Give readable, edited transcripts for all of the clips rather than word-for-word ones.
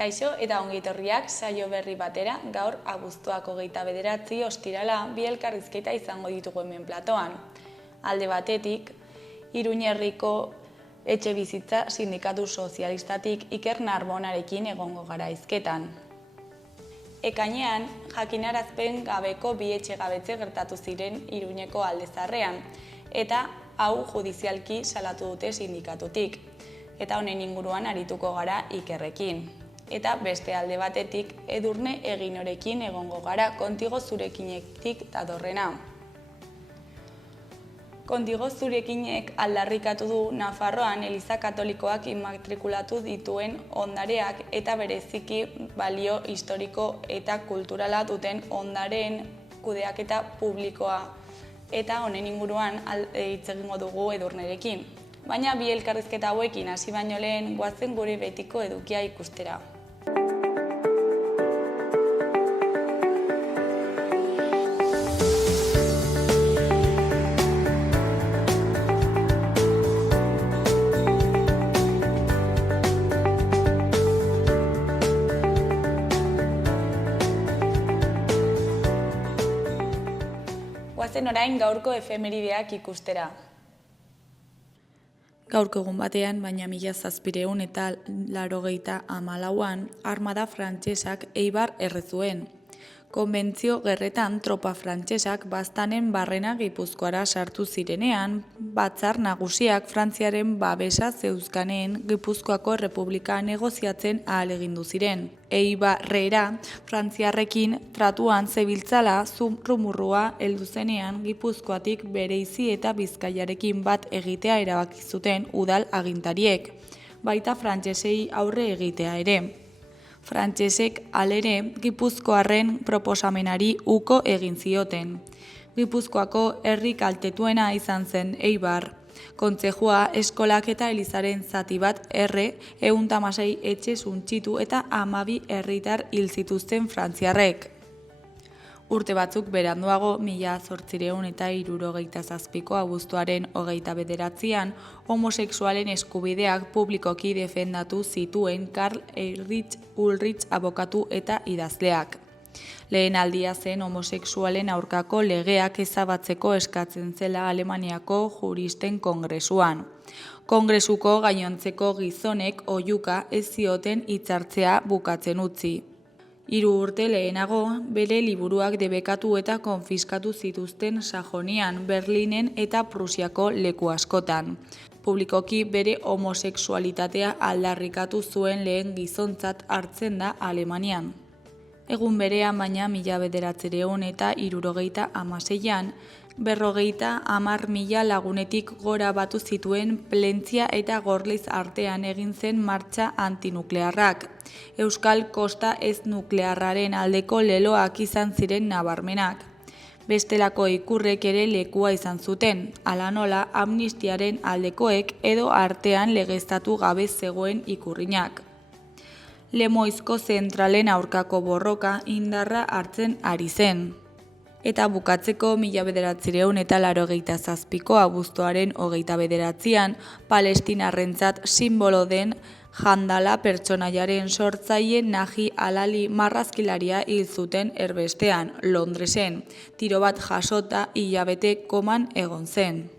Kaixo eta ongi etorriak saio berri batera, gaur abuztuak 29 ostirala bi elkarrizketa izango ditugu hemen platoan. Alde batetik, Iruñerriko Etxebizitza Sindikatu Sozialistatik Iker Narbonarekin egongo gara hizketan. Ekainean, jakinarazpen gabeko bi etxegabetze gertatu ziren Iruñeko Aldezarrean, eta hau judizialki salatu dute sindikatutik. Eta honen inguruan arituko gara Ikerrekin. Eta beste alde batetik, Edurne Eginorekin egongo gara Kontigo Zurekinetik datorrena. Kontigo Zurekinek aldarrikatu du Nafarroan Eliza Katolikoak immatrikulatu dituen ondareak eta bereziki balio historiko eta kulturala duten ondareen kudeaketa publikoa. Eta honen inguruan hitz egingo dugu Edurnerekin. Baina bi elkarrizketa hauekin hasi baino lehen goazen gure betiko edukia ikustera. Goazen orain gaurko efemerideak ikustera. Gaurko egun batean, baina 1784an, armada frantsesak Eibar erre zuen. Konbentzio gerretan tropa frantsesak Baztanen barrena Gipuzkoara sartu zirenean, Batzar Nagusiak Frantziaren babesa zeuzkaneen Gipuzkoako Errepublika negoziatzen ahalegindu ziren. Eibarrera Frantziarrekin tratuan zebiltzala zurrumurrua heldu zenean Gipuzkoatik bereizi eta Bizkaiarekin bat egitea erabaki zuten udal agintariek, baita frantsesei aurre egitea ere. Frantsesek halere Gipuzkoarren proposamenari uko egin zioten. Gipuzkoako herri kaltetuena izan zen Eibar. Kontzejua, eskolak eta elizaren zati bat erre, 116 etxe suntsitu eta 12 herritar hil zituzten frantziarrek. Urte batzuk beranduago, 1877ko abuztuaren 29an, homosexualen eskubideak publikoki defendatu zituen Karl Heinrich Ulrich abokatu eta idazleak. Lehen aldia zen homosexualen aurkako legeak ezabatzeko eskatzen zela Alemaniako juristen kongresuan. Kongresuko gainontzeko gizonek oihuka ez zioten hitzartzea bukatzen utzi. 3 urte lehenago, bere liburuak debekatu eta konfiskatu zituzten Sajonian, Berlinen eta Prusiako leku askotan. Publikoki bere homosexualitatea aldarrikatu zuen lehen gizontzat hartzen da Alemanian. Egun berean baina 1976an, 50.000 lagunetik gora batu zituen Plentzia eta Gorliz artean egin zen martxa antinuklearrak. Euskal kosta ez nuklearraren aldeko leloak izan ziren nabarmenak. Bestelako ikurrek ere lekua izan zuten, hala nola amnistiaren aldekoek edo artean legeztatu gabe zegoen ikurrinak. Lemoizko zentralen aurkako borroka indarra hartzen ari zen. Eta bukatzeko 1987ko abuztuaren 29an, palestinarrentzat sinbolo den Jandala pertsonaiaren sortzaile Naji Alali marrazkilaria hil zuten erbestean, Londresen, tiro bat jasota hilabete koman egon zen.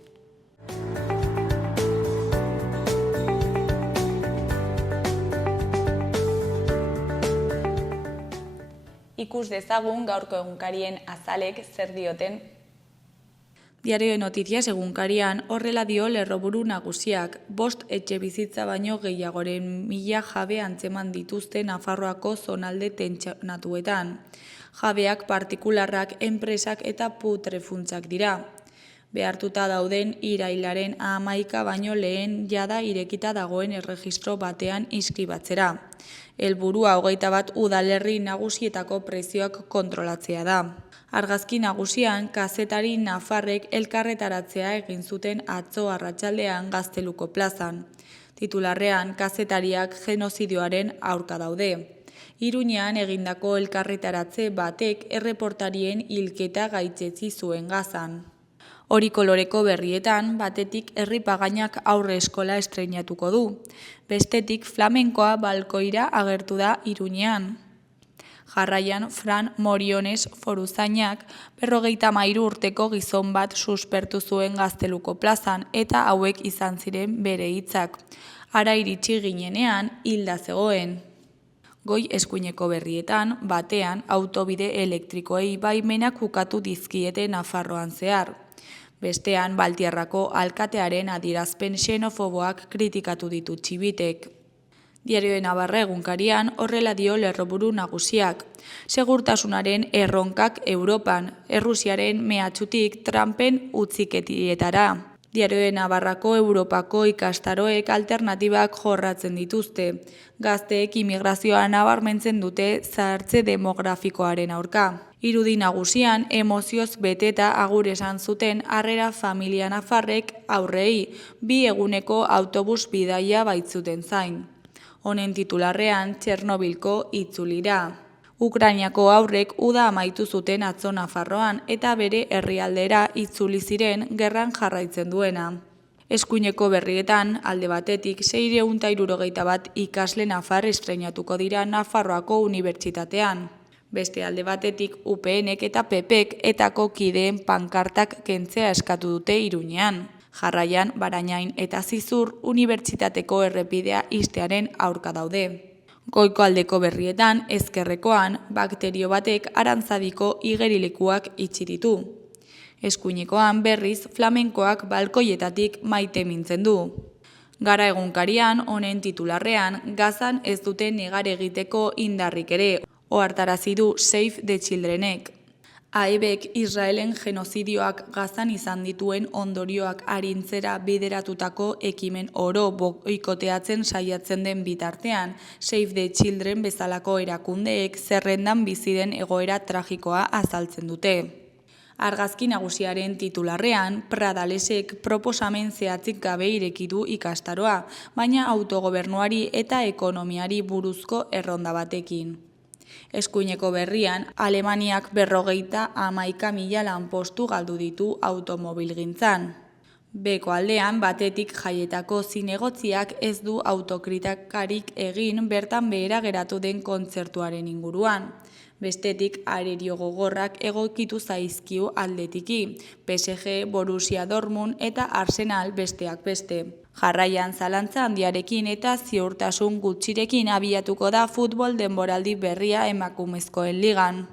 Ikus dezagun gaurko egunkarien azalek zer dioten. Diario de Noticias egunkarian horrela dio lerroburu nagusiak, 5 etxebizitza baino gehiagoren 1000 jabe antzeman dituzte Nafarroako zonalde tentsionatuetan. Jabeak partikularrak, enpresak eta putrefuntsak dira. Behartuta dauden irailaren 11 baino lehen jada irekita dagoen erregistro batean inskribatzera. Helburua 21 udalerri nagusietako prezioak kontrolatzea da. Argazki nagusian, kazetari nafarrek elkarretaratzea egin zuten atzo arratsaldean Gazteluko plazan. Titularrean, kazetariak genozidioaren aurka daude. Iruñean egindako elkarretaratze batek erreportarien hilketa gaitzetsi zuen Gazan. Hori koloreko berrietan, batetik herri pagainak aurre eskola estreinatuko du. Bestetik flamenkoa balkoira agertu da Iruñean. Jarraian, Fran Moriones foruzainak 53 urteko gizon bat suspertu zuen Gazteluko plazan eta hauek izan ziren bere hitzak. Hara iritsi ginenean hilda zegoen. Goi eskuineko berrietan, batean, autobide elektrikoei baimenak ukatu dizkiete Nafarroan zehar. Bestean, Baltiarrako alkatearen adierazpen xenofoboak kritikatu ditu Txibitek. Diario de Navarra egunkarian horrela dio lerroburu nagusiak. Segurtasunaren erronkak Europan, Errusiaren mehatxutik Trumpen utziketietara. Diario de Navarrako Europako ikastaroek alternatibak jorratzen dituzte. Gazteek imigrazioa nabarmentzen dute zahartze demografikoaren aurka. Irudi nagusian emozioz beteta agur esan zuten harrera familia nafarrek aurrei 2 eguneko autobus bidaia baitzuten zain. Honen titularrean Txernobilko itzulira. Ukrainiako aurrek uda amaitu zuten atzo Nafarroan eta bere herrialdera itzuli ziren gerran jarraitzen duena. Eskuineko berrietan, alde batetik 661 ikasle nafar estreinatuko dira Nafarroako unibertsitatean. Beste alde batetik UPNek eta PPek etako kideen pankartak kentzea eskatu dute Iruñean. Jarraian, Barainain eta Zizur unibertsitateko errepidea ixtearen aurka daude. Goiko aldeko berrietan, ezkerrekoan, bakterio batek Arantzadiko igerilekuak itxi ditu. Eskuinekoan berriz flamenkoak balkoietatik maite mintzen du. Gara egunkarian, honen titularrean, Gazan ez dute negar egiteko indarrik ere, ohartarazi du Save the Childrenek. AEBek Israelen genozidioak Gazan izan dituen ondorioak arintzera bideratutako ekimen oro boikoteatzen saiatzen den bitartean, Save the Children bezalako erakundeek zerrendan bizi den egoera tragikoa azaltzen dute. Argazki nagusiaren titularrean, Pradalesek proposamen zehatzik gabe ireki du ikastaroa, baina autogobernuari eta ekonomiari buruzko erronda batekin. Eskuineko berrian, Alemaniak 51.000 lanpostu galdu ditu automobilgintzan. Beko aldean, batetik Jaietako zinegotziak ez du autokritikarik egin bertan behera geratu den kontzertuaren inguruan. Bestetik, arerio gogorrak egokitu zaizkiu aldetiki, PSG, Borussia Dortmund eta Arsenal besteak beste. Jarraian zalantza handiarekin eta ziurtasun gutxirekin abiatuko da futbol denboraldi berria emakumezkoen ligan.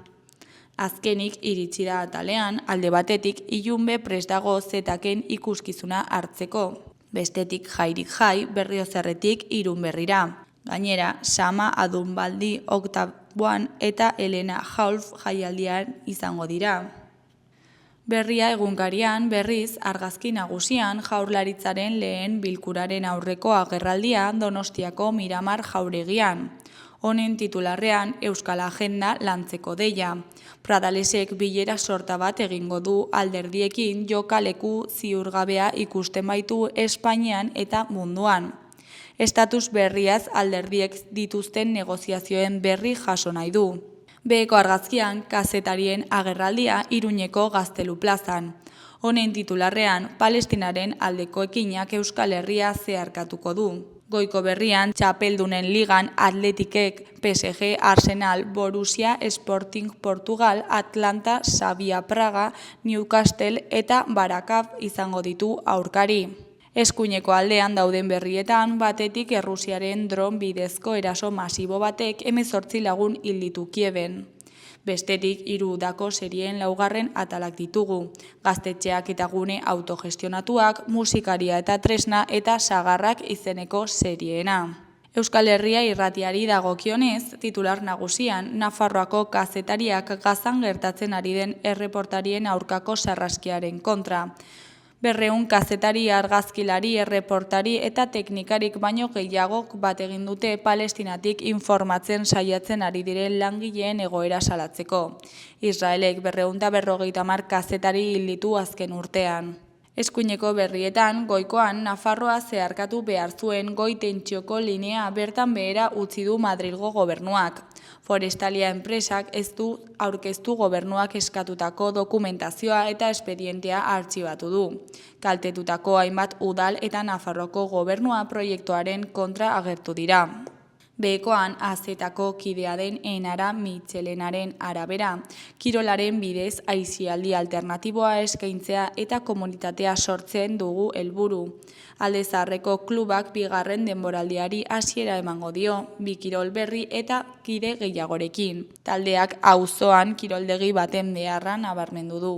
Azkenik iritsi da atalean, alde batetik ilunbe prest dago zetaken ikuskizuna hartzeko. Bestetik jairik jai, Berriozarretik Irun berrira. Gainera, Sama Adunbaldi Oktaboan eta Elena Haulf jaialdian izango dira. Berria egunkarian, berriz, argazki nagusian Jaurlaritzaren lehen bilkuraren aurreko agerraldia Donostiako Miramar jauregian. Honen titularrean Euskal Agenda lantzeko deia. Pradalesek bilera sorta bat egingo du alderdiekin jokaleku ziurgabea ikusten baitu Espainian eta munduan. Estatus berriaz alderdiek dituzten negoziazioen berri jaso nahi du. Beheko argazkian, kazetarien agerraldia Iruñeko Gaztelu plazan. Honen titularrean, Palestinaren aldeko ekinak Euskal Herria zeharkatuko du. Goiko berrian, Txapeldunen ligan Atletikek, PSG, Arsenal, Borussia, Sporting Portugal, Atlanta, Xabia Praga, Newcastle eta Barakab izango ditu aurkari. Eskuineko aldean dauden berrietan, batetik Errusiaren dron bidezko eraso masibo batek 18 lagun hil ditu Kieben. Bestetik 3 udako serien laugarren atalak ditugu. Gaztetxeak eta gune autogestionatuak, musikaria eta tresna eta sagarrak izeneko serieena. Euskal Herria irratiari dagokionez, titular nagusian, Nafarroako kazetariak Gazan gertatzen ari den erreportarien aurkako sarraskiaren kontra. 200 kazetari, argazkilari, erreportari eta teknikarik baino gehiagok bat egin dute Palestinatik informatzen saiatzen ari diren langileen egoera salatzeko. Israelek 250 kazetari hil ditu azken urtean. Eskuineko berrietan, goikoan Nafarroa zeharkatu behar zuen goi tentsioko linea bertan behera utzi du Madrilgo gobernuak. Forestalia enpresak ez du aurkeztu gobernuak eskatutako dokumentazioa eta espedientea artxibatu du. Kaltetutako hainbat udal eta Nafarroko gobernua proiektuaren kontra agertu dira. Behekoan azetako kidea den Enara Mitxelenaren arabera, kirolaren bidez aisialdi alternatiboa eskaintzea eta komunitatea sortzen dugu helburu. Alde Zaharreko klubak bigarren denboraldiari hasiera emango dio, bi kirol berri eta kide gehiagorekin. Taldeak auzoan kiroldegi baten beharra nabarmendu du.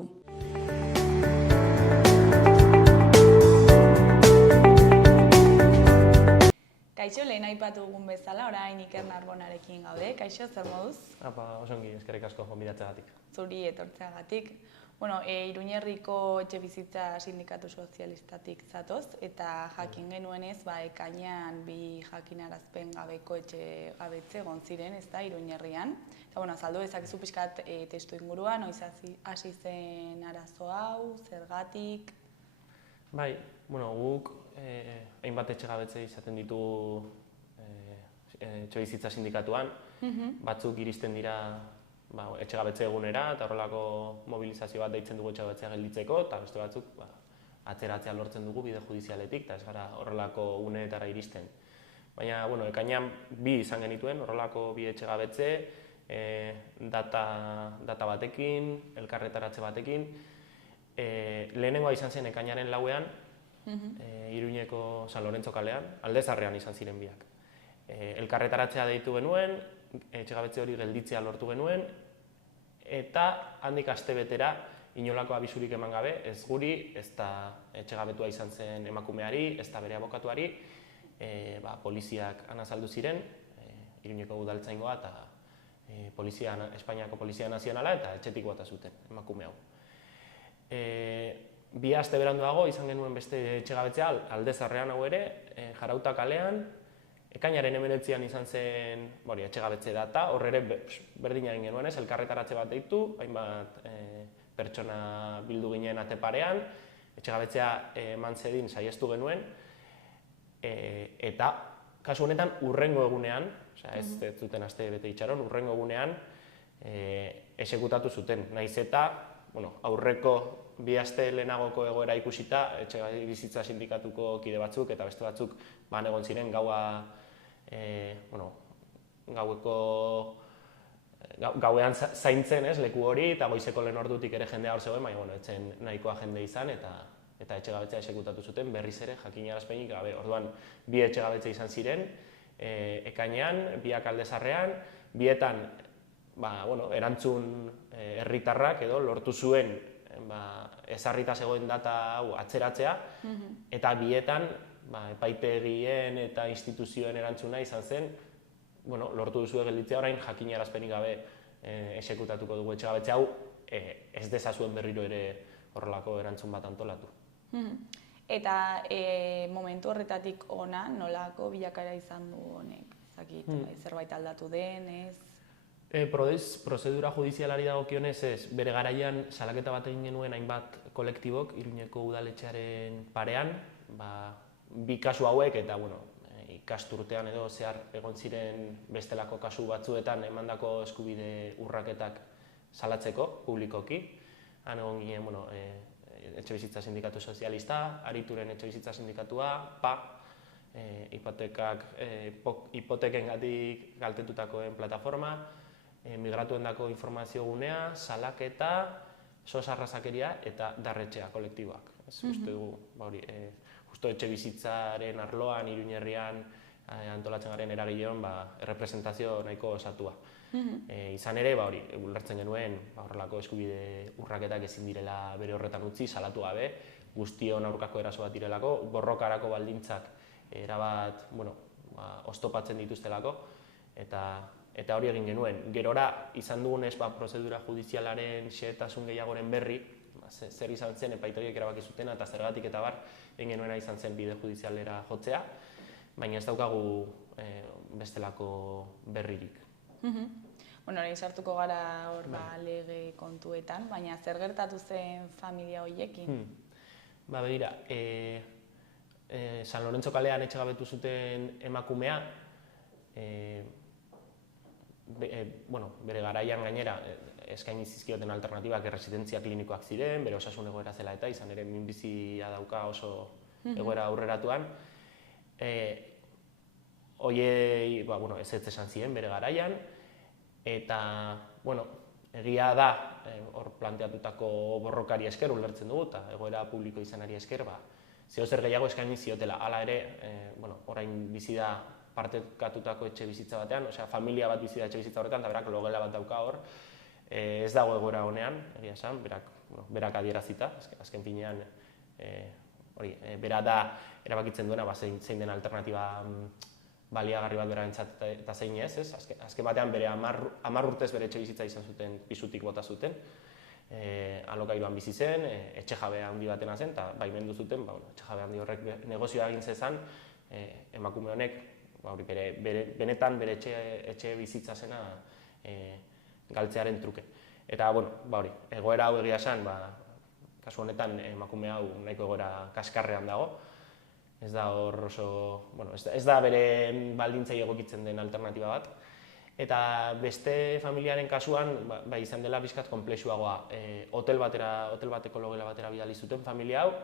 Kaixo, lehen aipatu dugun bezala, orain Iker Narbonarekin gaude. Kaixo, zer moduz? Oso ongi, eskerrik asko gonbidatzeagatik. Zuri etortzeagatik. Iruñerriko Etxebizitza Sindikatu Sozialistatik zatoz, eta jakin genuenez, ekainean bi jakinarazpen gabeko etxegabetze egon ziren, ez da, Iruñerrian. Eta, azaldu ezakizu pixkat testu ingurua, noiz hasi zen arazo hau, zergatik? Bai, guk hainbat etxegabetze izaten ditugu Etxebizitza Sindikatuan, batzuk iristen dira etxegabetze egunera eta horrelako mobilizazio bat deitzen dugu etxegabetzea gelditzeko, eta beste batzuk atzeratzea lortzen dugu bide judizialetik, eta ez gara horrelako uneetara iristen. Baina, ekainean bi izan genituen, horrelako bi etxegabetze, data batekin, elkarretaratze batekin. Lehenengoa izan zen ekainaren lauean, Iruñeko San Lorenzo kalean, Alde Zaharrean izan ziren biak. Elkarretaratzea deitu genuen, etxegabetze hori gelditzea lortu genuen, eta handik astebetera inolako abisurik eman gabe, ez guri, ez da etxegabetua izan zen emakumeari, ez da bere abokatuari, poliziak anazaldu ziren, Iruñeko udaltzaingoa eta Espainiako Polizia Nazionala, eta etxetik bota zuten emakume hau. Bi aste beranduago izan genuen beste etxegabetzea, Alde Zaharrean hau ere, Jarauta kalean, ekainaren 19an izan zen etxegabetze data, hor ere berdina egin genuen ez, elkarretaratze bat deitu, hainbat pertsona bildu ginen ateparean, etxegabetzea eman zedin saiestu genuen, eta kasu honetan urrengo egunean, ez zuten aste bete itxaron, urrengo egunean exekutatu zuten, nahiz eta aurreko bi aste lehenagoko egoera ikusita, Etxebizitza Sindikatuko kide batzuk eta beste batzuk egon ziren gauean zaintzen leku hori, eta goizeko lehen ordutik ere jendea hor zegoen, baina etzen nahikoa jende izan, eta etxegabetzea exekutatu zuten berriz ere jakinarazpenik gabe. Orduan, bi etxegabetze izan ziren, ekainean, biak Alde Zaharrean, bietan erantzun herritarrak edo lortu zuen ezarrita zegoen data hau atzeratzea, eta bietan epaitegien eta instituzioen erantzuna izan zen, lortu duzue gelditzea orain jakinarazpenik gabe exekutatuko dugu etxegabetze hau, ez dezazuen berriro ere horrelako erantzun bat antolatu. Eta momentu horretatik ona, nolako bilakaera izan du honek? Zerbait aldatu den, ez? Prozedura judizialari dagokionez ez, bere garaian salaketa bat egin genuen hainbat kolektibok Iruñeko udaletxearen parean, bi kasu hauek eta ikasturtean edo zehar egon ziren bestelako kasu batzuetan emandako eskubide urraketak salatzeko publikoki. Han egon ginen Etxebizitza Sindikatu Sozialista, Arituren Etxebizitza Sindikatua, PA, hipotekengatik kaltetutakoen plataforma, migratuendako informazio gunea, salaketa, sos arrazakeria eta darretxea kolektiboak. Uste dugu, justo etxebizitzaren arloan, Iruñerrian antolatzen garen eragileon errepresentazio nahiko osatua. Izan ere, ulertzen genuen horrelako eskubide urraketak ezin direla bere horretan utzi, salatu gabe, guztion aurkako eraso bat direlako, borrokarako baldintzak erabat oztopatzen dituztelako, eta hori egin genuen. Gerora izan dugunez prozedura judizialaren xehetasun gehiagoren berri, zer izan zen epaitegiek erabaki zutena eta zergatik eta bar egin genuena izan zen bide judizialera jotzea, baina ez daukagu bestelako berririk. Orain sartuko gara hor lege kontuetan, baina zer gertatu zen familia horiekin? Ba, begira, San Lorenzo kalean etxegabetu zuten emakumea, bere garaian gainera eskaini zizkioten alternatibak erresidentzia klinikoak ziren, bere osasun egoera zela eta izan ere minbizia dauka oso egoera aurreratuan. Hoiei ezetz esan ziren bere garaian, eta egia da hor planteatutako borrokari esker ulertzen dugu, eta egoera publiko izanari esker, zeozer gehiago eskaini ziotela. Hala ere, orain bizi da partekatutako etxe bizitza batean, osea, familia bat bizi da etxe bizitza horretan, eta berak logela bat dauka hor, ez dago egoera honean, egia esan, berak adierazita, azken finean, bera da erabakitzen duena, zein den alternatiba baliagarri bat berarentzat eta zein ez, azken batean bere 10 urtez bere etxe bizitza izan zuten, pisutik bota zuten, alokairuan bizi zen, etxe jabe handi batena zen, eta baimendu zuten, etxe jabe handi horrek negozioa egin zezan, emakume honek, benetan bere etxe bizitza zena galtzearen truke. Eta, egoera hau egia esan, kasu honetan emakume hau nahiko egoera kaskarrean dago, ez da hor oso, ez da bere baldintzei egokitzen den alternatiba bat. Eta beste familiaren kasuan, izan dela bizkat konplexuagoa, hotel bateko logela batera bidali zuten familia hau,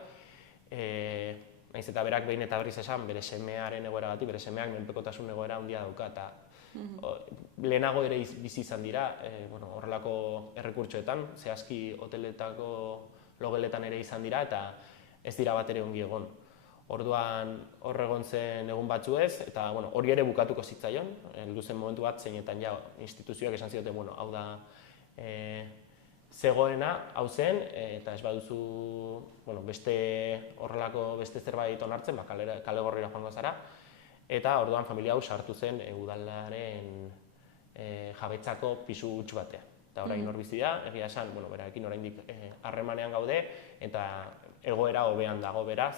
nahiz eta berak behin eta berriz esan, bere semearen egoera bati, bere semeak menpekotasun egoera handia dauka, eta lehenago ere bizi izan dira, horrelako errekurtsoetan, zehazki hoteletako logeletan ere izan dira, eta ez dira bat ere ongi egon. Orduan hor egon zen egun batzuez, eta hori ere bukatuko zitzaion, heldu zen momentu bat zeinetan ja instituzioak esan zioten, hau da zegoena, hau zen, eta ez baduzu beste zerbait onartzen, kale gorrira joango zara, eta orduan familia hau sartu zen udalaren jabetzako pisu huts batean. Eta orain hor bizi da, egia esan, berarekin oraindik harremanean gaude, eta egoera hobean dago bera,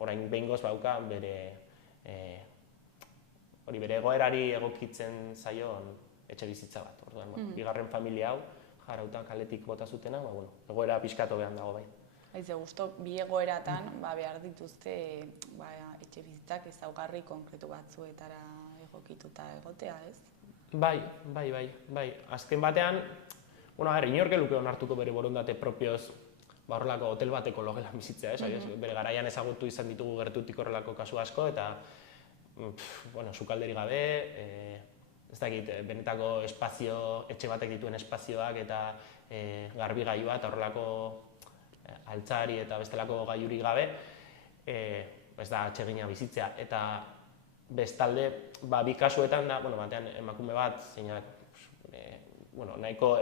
orain behingoz bauka bere egoerari egokitzen zaion etxe bizitza bat. Orduan, bigarren familia hau, jarauta kaletik bota zutena, egoera pixkat hobean dago bai. Haize, gusto, bi egoeratan behar dituzte etxe bizitzak ezaugarri konkretu batzuetara egokituta egotea, ez? Bai. Azken batean, inork luke onartuko bere borondate propioz horrelako hotel bateko logela bizitzea, bere garaian ezagutu izan ditugu gertutik horrelako kasu asko, eta sukalderi gabe, ez dakit, benetako espazio, etxe batek dituen espazioak eta garbigaiua eta horrelako altzari eta bestelako gaiuri gabe, ez da atsegina bizitzea. Eta bestalde, bi kasuetan da, batean emakume bat, zeinak nahiko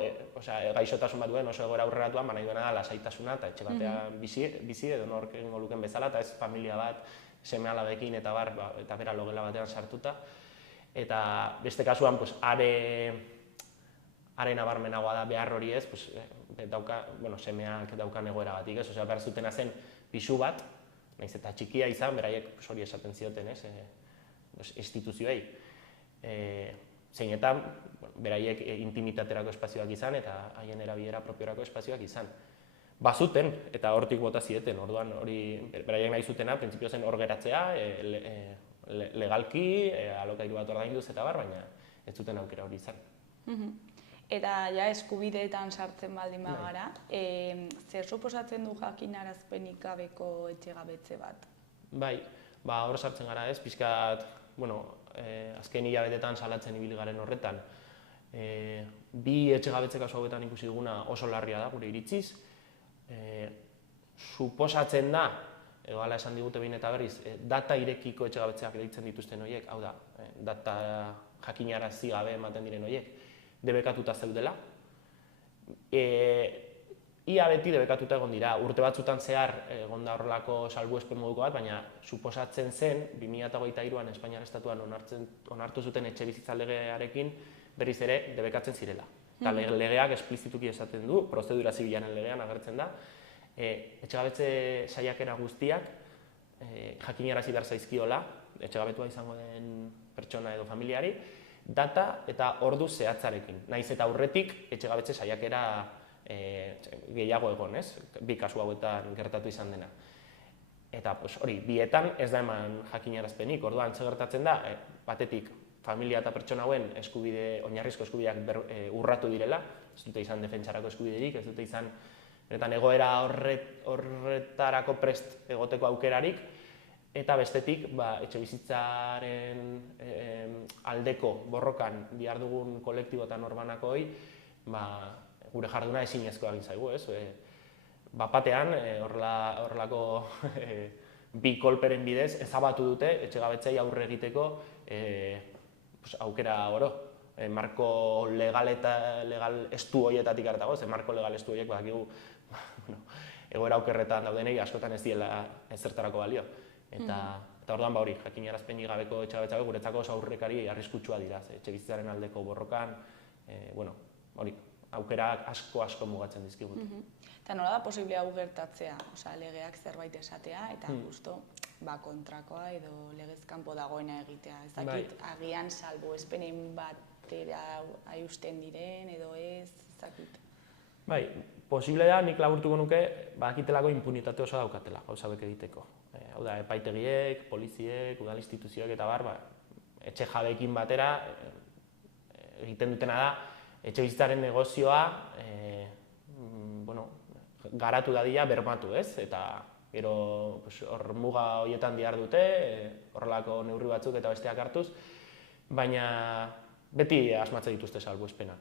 gaixotasun bat duen, oso egoera aurreratuan, nahi duena da lasaitasuna eta etxe batean bizi edo nork egingo luken bezala, eta ez familia bat, seme alabekin eta bera logela batean sartuta. Eta beste kasuan, are nabarmenagoa da behar hori ez, semeak daukan egoera batik ez, behar zutena zen pisu bat, nahiz eta txikia izan, beraiek hori esaten zioten ez, instituzioei. Zeinetan, beraiek intimitaterako espazioak izan eta haien erabilera propiorako espazioak izan. Bazuten eta hortik bota zieten, orduan hori beraiek nahi zutena, printzipio zen hor geratzea, legalki, alokairu bat ordainduz eta baina ez zuten aukera hori izan. Eta ja eskubideetan sartzen baldin bagara, zer suposatzen du jakinarazpenik gabeko etxegabetze bat? Bai, hor sartzen gara ez, pixkat, azken hilabetetan salatzen ibili garen horretan. Bi etxegabetze kasu hauetan ikusi duguna oso larria da gure iritziz. Suposatzen da, edo hala esan digute behin eta berriz, data irekiko etxegabetzeak deitzen dituzten horiek, hau da, data jakinarazi gabe ematen diren horiek, debekatuta zeudela. Ia beti debekatuta egon dira, urte batzutan zehar egon da horrelako salbuespen moduko bat, baina suposatzen zen 2023an Espainiar Estatuan onartu zuten etxe bizitza legearekin berriz ere debekatzen zirela. Eta legeak esplizituki esaten du, prozedura zibilaren legean agertzen da, etxegabetze saiakera guztiak jakinarazi behar zaizkiola, etxegabetua izango den pertsona edo familiari, data eta ordu zehatzarekin. Nahiz eta aurretik etxegabetze saiakera gehiago egon, ez? Bi kasu hauetan gertatu izan dena. Eta hori, bietan ez da eman jakinarazpenik, orduan zer gertatzen da, batetik familia eta pertsona hauen oinarrizko eskubideak urratu direla, ez dute izan defentsarako eskubiderik, ez dute izan egoera horretarako prest egoteko aukerarik, eta bestetik etxebizitzaren aldeko borrokan bihar dugun kolektibo eta norbanakoi gure jarduna ezinezkoa egin zaigu, ez? Bapatean, horrelako bi kolperen bidez, ezabatu dute etxegabetzei aurre egiteko aukera oro. Marko legal estu horietatik hartago, marko legal estu horiek badakigu egoera okerretan daudenei askotan ez diela ezertarako balio. Eta orduan hori, jakinarazpenik gabeko etxegabetza guretzako oso aurrekari arriskutsua dira, etxebizitzaren aldeko borrokan, hori, aukerak asko mugatzen dizkigut. Eta nola da posible hau gertatzea, legeak zerbait esatea eta justo kontrakoa edo legez kanpo dagoena egitea. Ez dakit, agian salbuespenen batera aiusten diren edo ez dakit. Bai, posible da, nik laburtuko nuke, badakitelako impunitate oso daukatela gauza hauek egiteko. Hau da, epaitegiek, poliziek, udal instituzioek eta bar, etxe jabeekin batera egiten dutena da, etxebizitzaren negozioa garatu dadila bermatu, ez? Eta gero hor muga horietan dihar dute, horrelako neurri batzuk eta besteak hartuz, baina beti asmatzen dituzte salbuespenak.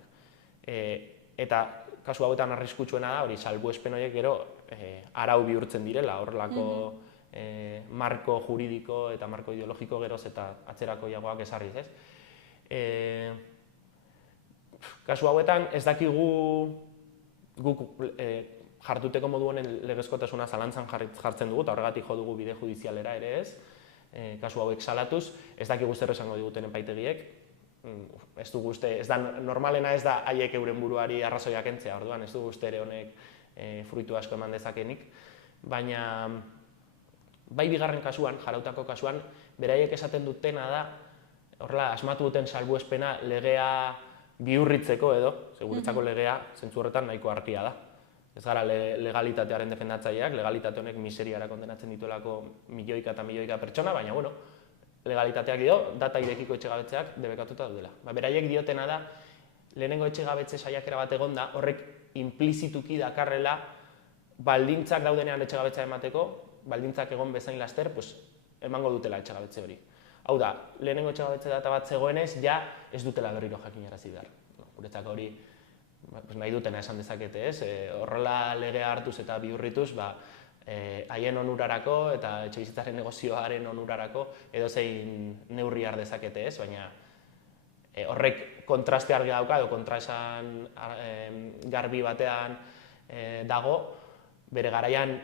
Eta kasu hauetan arriskutsuena da, hori salbuespen horiek gero arau bihurtzen direla, horrelako marko juridiko eta marko ideologiko geroz eta atzerakoiagoak ezarriz, ez? Kasu hauetan ez dakigu guk jarduteko modu honen legezkotasuna zalantzan jartzen dugu, eta horregatik jo dugu bide judizialera ere ez, kasu hauek salatuz, ez dakigu zer esango diguten epaitegiek, ez dugu uste, ez da normalena ez da haiek euren buruari arrazoiak kentzea, orduan ez dugu uste ere honek fruitu asko eman dezakenik, baina bai bigarren kasuan, jarautako kasuan, beraiek esaten dutena da, horrela asmatu duten salbuespena legea bihurritzeko edo, guretzako legea zentzu horretan nahiko argia da. Ez gara legalitatearen defendatzaileak, legalitate honek miseriara kondenatzen dituelako milioika eta milioika pertsona, baina legalitateak dio, data irekiko etxegabetzeak debekatuta daudela. Beraiek diotena da, lehenengo etxegabetze saiakera bat egonda, horrek implizituki dakarrela baldintzak daudenean etxegabetzea emateko, baldintzak egon bezain laster, emango dutela etxegabetze hori. Hau da, lehenengo etxegabetze data bat zegoenez, ja ez dutela berriro jakinarazi behar. Guretzako hori nahi dutena esan dezakete, ez? Horrela legea hartuz eta bihurrituz, haien onurarako eta etxebizitzaren negozioaren onurarako edozein neurri har dezakete, ez? Baina horrek kontraste argia dauka edo kontraesan garbi batean dago, bere garaian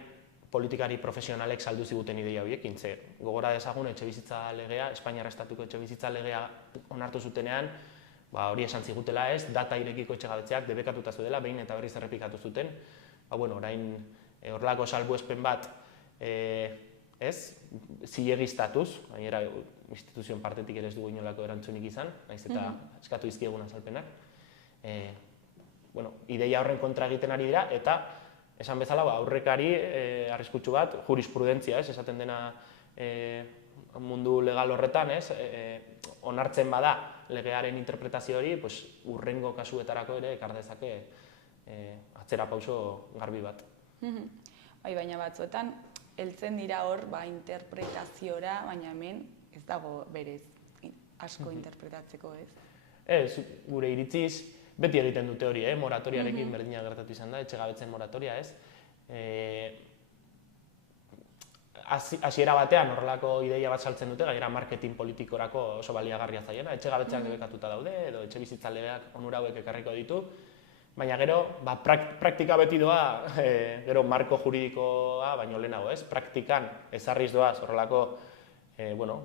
politikari profesionalek saldu ziguten ideia horiekin, ze gogora dezagun etxebizitza legea, Espainiar estatuko etxebizitza legea onartu zutenean, hori esan zigutela ez, data irekiko etxegabetzeak debekatuta zuela, behin eta berriz errepikatu zuten. Orain horrelako salbuespen bat zilegiztatuz, gainera instituzioen partetik ere ez dugu inolako erantzunik izan, nahiz eta eskatu dizkiegun azalpenak. Ideia horren kontra egiten ari dira, eta esan bezala aurrekari arriskutsu bat, jurisprudentzia, esaten dena mundu legal horretan, onartzen bada legearen interpretazio hori, hurrengo kasuetarako ere ekar dezake atzera pauso garbi bat. Baina batzuetan, heltzen dira hor interpretaziora, baina hemen ez dago berez asko interpretatzeko, ez? Ez, gure iritziz, beti egiten dute hori, moratoriarekin berdina gertatu izan da, etxegabetzen moratoria, ez? Hasiera batean horrelako ideia bat saltzen dute, gainera marketing politikorako oso baliagarria zaiena, etxegabetzeak debekatuta daude, edo etxebizitza legeak onura hauek ekarriko ditu, baina gero, praktika beti doa, gero marko juridikoa baino lehenago, ez? Praktikan ezarriz doaz horrelako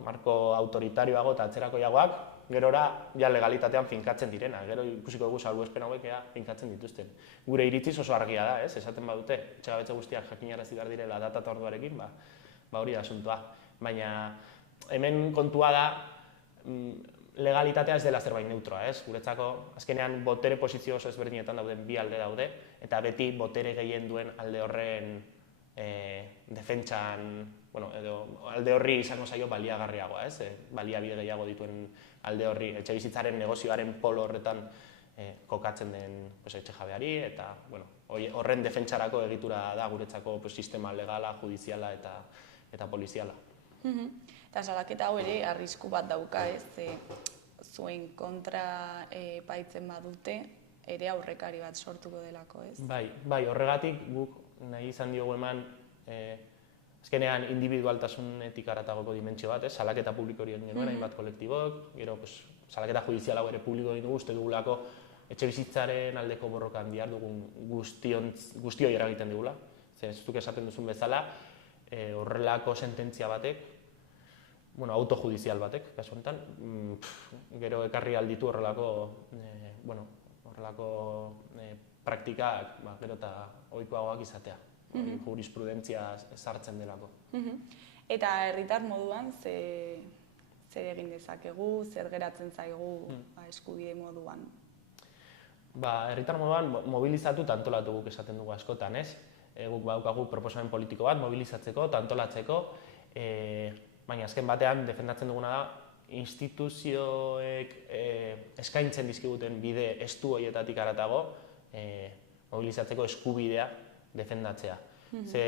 marko autoritarioago eta atzerakoiagoak, gerora ja legalitatean finkatzen direna, gero ikusiko dugu salbuespen hauek finkatzen dituzten. Gure iritziz oso argia da, ez? Esaten badute, etxegabetze guztiak jakinarazi behar direla data eta orduarekin, hori da asuntoa. Baina hemen kontua da legalitatea ez dela zerbait neutroa, ez? Guretzako azkenean botere posizio oso ezberdinetan dauden bi alde daude, eta beti botere gehien duen alde horren defentsan, edo alde horri izango zaio baliagarriagoa, ez? Baliabide gehiago dituen alde horri, etxebizitzaren negozioaren polo horretan kokatzen den etxe jabeari, eta horren defentsarako egitura da guretzako sistema legala, judiziala eta poliziala. Eta salaketa hau ere arrisku bat dauka, ez? Zuen kontra epaitzen badute, ere aurrekari bat sortuko delako, ez? Bai, horregatik guk nahi izan diogu eman azkenean individualtasunetik haratagoko dimentsio bat, salaketa publiko hori egin genuen, hainbat kolektibok, gero salaketa judiziala ere publiko egin dugu, uste dugulako etxe bizitzaren aldeko borrokan dihar dugun guztioi eragiten digula. Ez duk esaten duzun bezala, horrelako sententzia batek, autojudizial batek, kasu honetan, gero ekarri alditu horrelako praktikak gero eta ohikoagoak izatea, jurisprudentzia sartzen delako. Eta herritar moduan zer egin dezakegu, zer geratzen zaigu eskubide moduan? Herritar moduan mobilizatu eta antolatu guk esaten dugu askotan, ez? Guk badaukagu proposamen politiko bat mobilizatzeko eta antolatzeko, baina azken batean defendatzen duguna da instituzioek eskaintzen dizkiguten bide estu horietatik haratago mobilizatzeko eskubidea defendatzea. Ze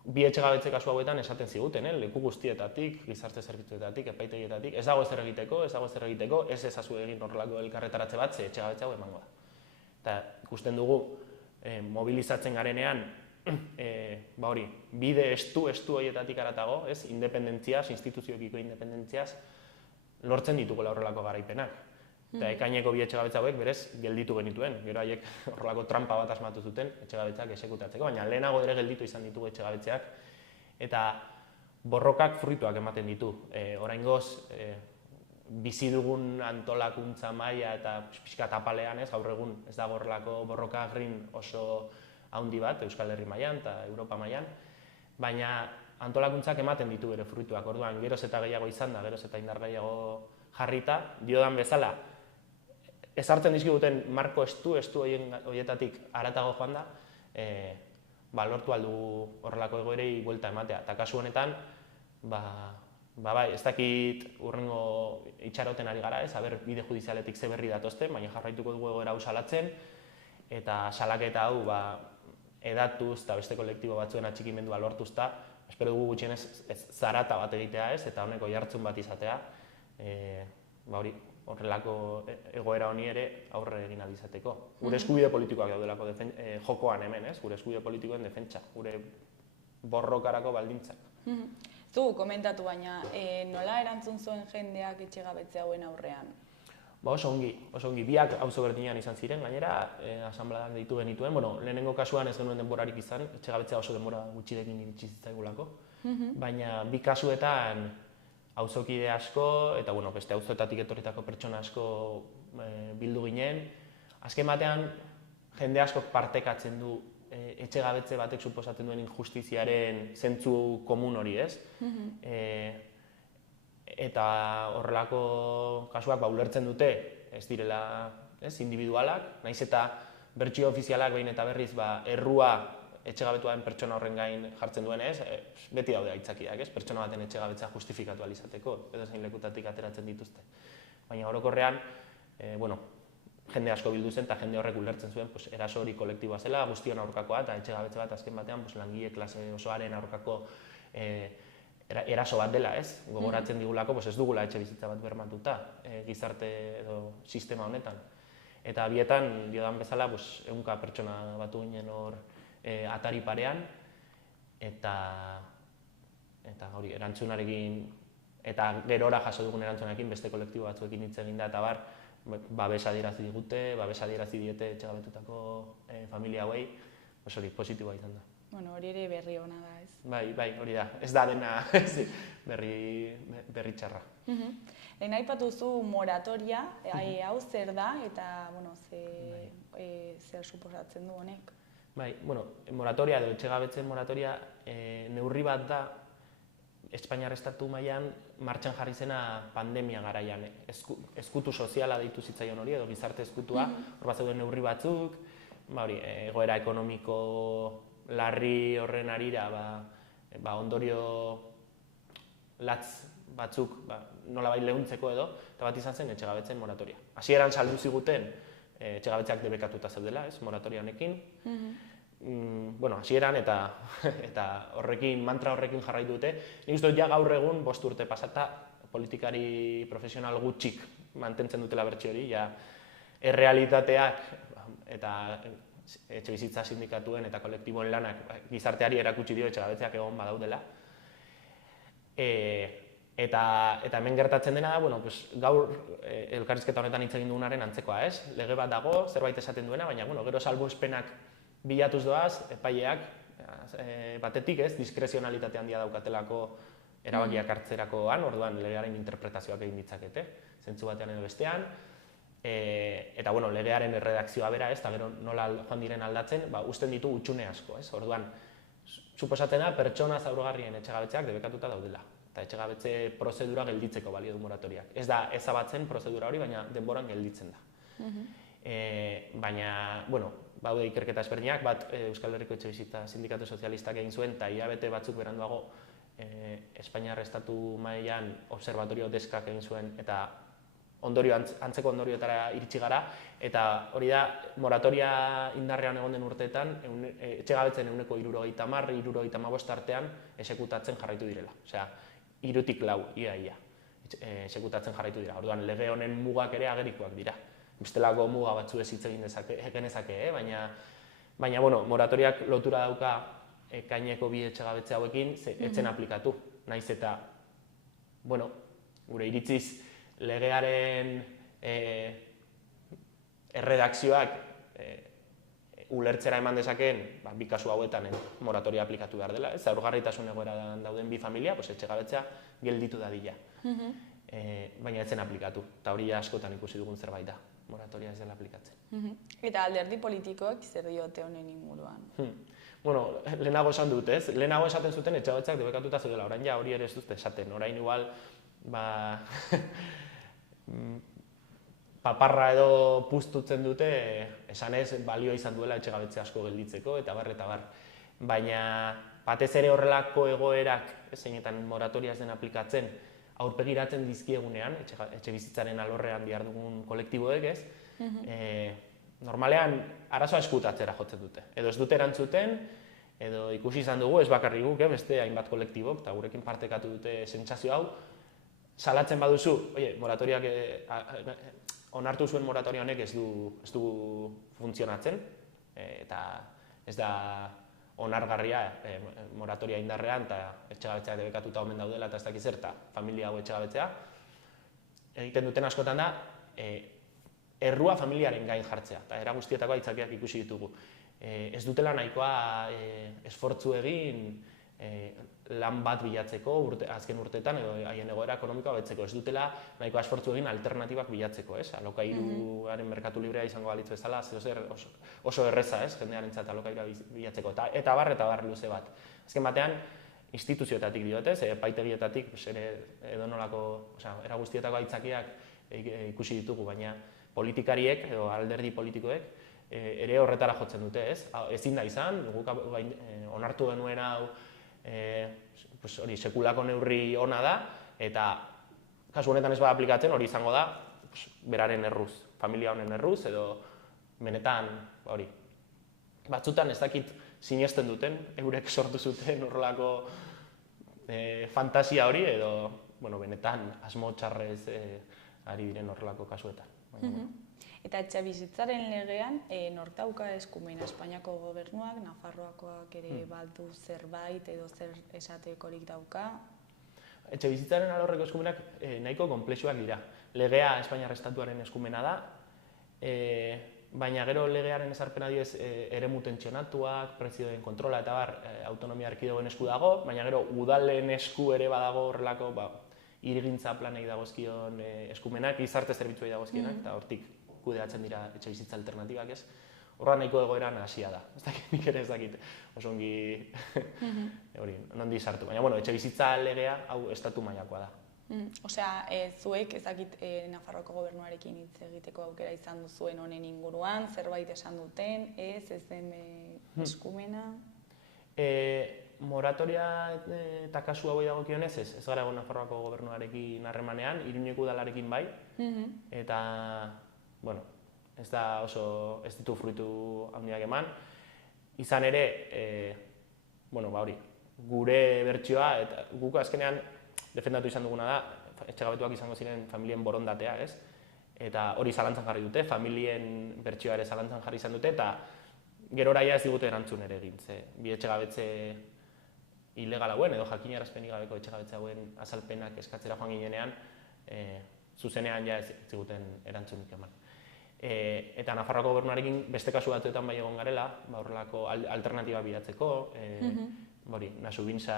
bi etxegabetze kasu hauetan esaten ziguten, leku guztietatik, gizarte zerbitzuetatik, epaitegietatik, ez dago ezer egiteko, ez ezazu egin horrelako elkarretaratze bat, ze etxegabetze hau emango da. Eta ikusten dugu mobilizatzen garenean, bide estu horietatik haratago, independentziaz, instituzioekiko independentziaz, lortzen ditugula horrelako garaipenak. Eta ekaineko bi etxegabetze hauek berez gelditu genituen, gero haiek horrelako trampa bat asmatu zuten etxegabetzeak esekutatzeko, baina lehenago ere gelditu izan ditugu etxegabetzeak, eta borrokak fruituak ematen ditu. Oraingoz, bizi dugun antolakuntza maila eta pixka tapalean, gaur egun ez dago horrelako borroka grin oso handi bat, Euskal Herri mailan eta Europa mailan, baina antolakuntzak ematen ditu bere fruituak, orduan geroz eta gehiago izan da, geroz eta indar gehiago jarrita, diodan bezala, ezartzen dizkiguten marko estu horietatik haratago joan da, lortu aldugu horrelako egoerei buelta ematea. Eta kasu honetan, ez dakit hurrengo itxaroten ari gara, bide judizialetik ze berri datozten, baina jarraituko dugu egoera hau salatzen, eta salaketa hau edatuz eta beste kolektibo batzuen atxikimendua lortuz eta espero dugu gutxienez zarata bat egitea eta honeko jartzun bat izatea, horrelako egoera honi ere aurre egin ahal izateko. Gure eskubide politikoak daudelako jokoan hemen, gure eskubide politikoen defentsa, gure borrokarako baldintzak. Zu komentatu baina, nola erantzun zuen jendeak etxegabetze hauen aurrean? Oso ongi, biak auzo berdinean izan ziren, gainera, asanbladak deitu genituen, lehenengo kasuan ez genuen denborarik izan, etxegabetzea oso denbora gutxirekin iritsi zitzaigulako, baina bi kasuetan auzokide asko, eta beste auzoetatik etorritako pertsona asko bildu ginen. Azken batean, jende askok partekatzen du etxegabetze batek suposatzen duen injustiziaren zentzu komun hori, ez? Eta horrelako kasuak ulertzen dute, ez direla individualak, nahiz eta bertsio ofizialak behin eta berriz errua etxegabetuaren pertsona horren gain jartzen duenez, beti daude aitzakiak, pertsona baten etxegabetzea justifikatu ahal izateko, edozein lekutatik ateratzen dituzte. Baina orokorrean, jende asko bildu zen eta jende horrek ulertzen zuen eraso hori kolektiboa zela, guztion aurkakoa eta etxegabetze bat azken batean langile klase osoaren aurkako eraso bat dela, gogoratzen digulako ez dugula etxe bizitza bat bermatuta gizarte edo sistema honetan. Eta bietan, diodan bezala, 100 pertsona batu ginen hor atari parean, eta erantzunarekin, eta gerora jaso dugun erantzunarekin beste kolektibo batzuekin hitz egin da, eta babes adierazi digute, babes adierazi diete etxegabetutako familia hauei, hori positiboa izan da. Hori ere berri ona da, ez? Bai, hori da. Ez da dena berri txarra. Lehen aipatu zu moratoria, hau zer da eta zer suposatzen du honek? Bai, moratoria edo etxegabetzen moratoria neurri bat da Espainiar estatu mailan martxan jarri zena pandemia garaian. Ezkutu soziala deitu zitzaion hori edo gizarte ezkutua, hor bat zeuden neurri batzuk, egoera ekonomiko larri horren arira ondorio latz batzuk nolabait leuntzeko edo, eta bat izan zen etxegabetzen moratoria. Hasieran saldu ziguten etxegabetzeak debekatuta zeudela, moratoria honekin. Hasieran eta horrekin, mantra horrekin jarraitu dute. Nik uste dut ja gaur egun 5 urte pasata politikari profesional gutxik mantentzen dutela bertsi hori, ja errealitateak eta etxebizitza sindikatuen eta kolektiboen lanak gizarteari erakutsi dio etxegabetzeak egon badaudela. Eta hemen gertatzen dena da, gaur elkarrizketa honetan hitz egin dugunaren antzekoa, ez? Lege bat dago, zerbait esaten duena, baina gero salbuespenak bilatuz doaz, epaileak batetik, ez, diskrezionalitate handia daukatelako erabakiak hartzerakoan, orduan legearen interpretazioak egin ditzakete, zentzu batean edo bestean, eta legearen erredakzioa bera, ez, eta gero nola joan diren aldatzen, uzten ditu hutsune asko, ez? Orduan, suposatzen da pertsona zaurgarrien etxegabetzeak debekatuta daudela, eta etxegabetze prozedura gelditzeko balio du moratoriak. Ez da ezabatzen prozedura hori, baina denboran gelditzen da. Baina, baude ikerketa ezberdinak, bat Euskal Herriko Etxebizitza Sindikatu Sozialistak egin zuen, eta hilabete batzuk beranduago Espainiar Estatu mailan observatorio deskak egin zuen, eta antzeko ondorioetara iritsi gara, eta hori da, moratoria indarrean egon den urteetan, etxegabetzen 70%, 75% artean esekutatzen jarraitu direla. Osea, 3tik 4, ia, esekutatzen jarraitu dira. Orduan, lege honen mugak ere agerikoak dira. Bestelako muga batzu ez hitz egin genezake, baina, moratoriak lotura dauka ekaineko 2 etxegabetze hauekin, etzen aplikatu. Naiz eta, gure iritziz, legearen erredakzioak ulertzera eman dezakeen, 2 kasu hauetan moratoria aplikatu behar dela, ez zaurgarritasun egoeran dauden 2 familia, etxegabetzea gelditu dadila. Baina etzen aplikatu, eta hori askotan ikusi dugun zerbait da, moratoria ez dela aplikatzen. Eta alderdi politikoak zer diote honen inguruan? Lehenago esan dut, ez? Lehenago esaten zuten etxegabetzeak debekatuta zeudela, orain ja hori ere ez dut esaten, orain igual, paparra edo puztutzen dute, esanez balio izan duela etxegabetze asko gelditzeko, eta bar. Baina, batez ere horrelako egoerak, zeinetan moratoria ez den aplikatzen, aurpegiratzen dizkiegunean, etxe bizitzaren alorrean behar dugun kolektiboek, ez? Normalean, arazoa eskutatzera jotzen dute. Edo ez dute erantzuten, edo ikusi izan dugu, ez bakarrik guk, beste hainbat kolektibok, eta gurekin partekatu dute sentsazio hau, salatzen baduzu, moratoriak, onartu zuen moratoria honek ez du funtzionatzen, eta ez da onargarria moratoria indarrean eta etxegabetzeak debekatuta omen daudela eta ez dakiz zer, eta familia hau etxegabetzea. Egiten duten askotan da, errua familiaren gain jartzea, eta era guztietako aitzakiak ikusi ditugu. Ez dutela nahikoa esfortzu egin lan bat bilatzeko azken urteetan edo haien egoera ekonomikoa betzeko. Ez dutela nahikoa esfortzu egin alternatibak bilatzeko, ez? Alokairuaren merkatu librea izango balitz bezala, oso erreza, ez? Jendearentzat alokairua bilatzeko. Eta bar luze bat. Azken batean, instituzioetatik diotez, epaitegietatik edonolako, era guztietako aitzakiak ikusi ditugu, baina politikariek edo alderdi politikoek ere horretara jotzen dute, ez? Ezin da izan, onartu genuen hau sekulako neurri ona da, eta kasu honetan ez bada aplikatzen hori izango da beraren erruz, familia honen erruz, edo benetan hori. Batzutan ez dakit sinesten duten, eurek sortu zuten horrelako fantasia hori, edo benetan asmo txarrez ari diren horrelako kasuetan. Eta etxebizitzaren legean, nork dauka eskumena Espainiako gobernuak, Nafarroakoak ere baldu zerbait edo zer esatekorik dauka? Etxebizitzaren alorreko eskumenak nahiko konplexuak dira. Legea Espainiar Estatuaren eskumena da, baina gero legearen ezarpena diez eremu tentsionatuak, prezioen kontrola eta bar autonomia erkidegoen esku dago, baina gero udalen esku ere badago horrelako hirigintza planei dagozkion eskumenak, gizarte zerbitzuei dagozkienak, eta hortik kudeatzen dira etxebizitza alternatibak, ez? Horra nahiko egoeran hasia da. Ez dakit, nik ere ez dakit oso ongi nondi sartu. Baina, etxebizitza legea hau estatu mailakoa da. Osea, zuek ez dakit Nafarroako gobernuarekin hitz egiteko aukera izan duzuen honen inguruan, zerbait esan duten, ez den eskumena? Moratoria eta kasu hauei dagokionez ez gara egon Nafarroako gobernuarekin harremanean, Iruñeko udalarekin bai, eta, bueno, ez ditu fruitu handiak eman. Izan ere, hori, gure bertsioa, eta guk azkenean defendatu izan duguna da, etxegabetuak izango ziren familien borondatea, ez? Eta hori zalantzan jarri dute, familien bertsioa ere zalantzan jarri izan dute, eta gerora ez digute erantzun ere egin, ze bi etxegabetze ilegal hauen edo jakinarazpenik gabeko etxegabetze hauen azalpenak eskatzera joan ginenean, zuzenean ja ez ziguten erantzunik eman. Eta Nafarroako gobernuarekin beste kasu batzuetan bai egon garela, horrelako alternatiba bilatzeko, Nasubinsa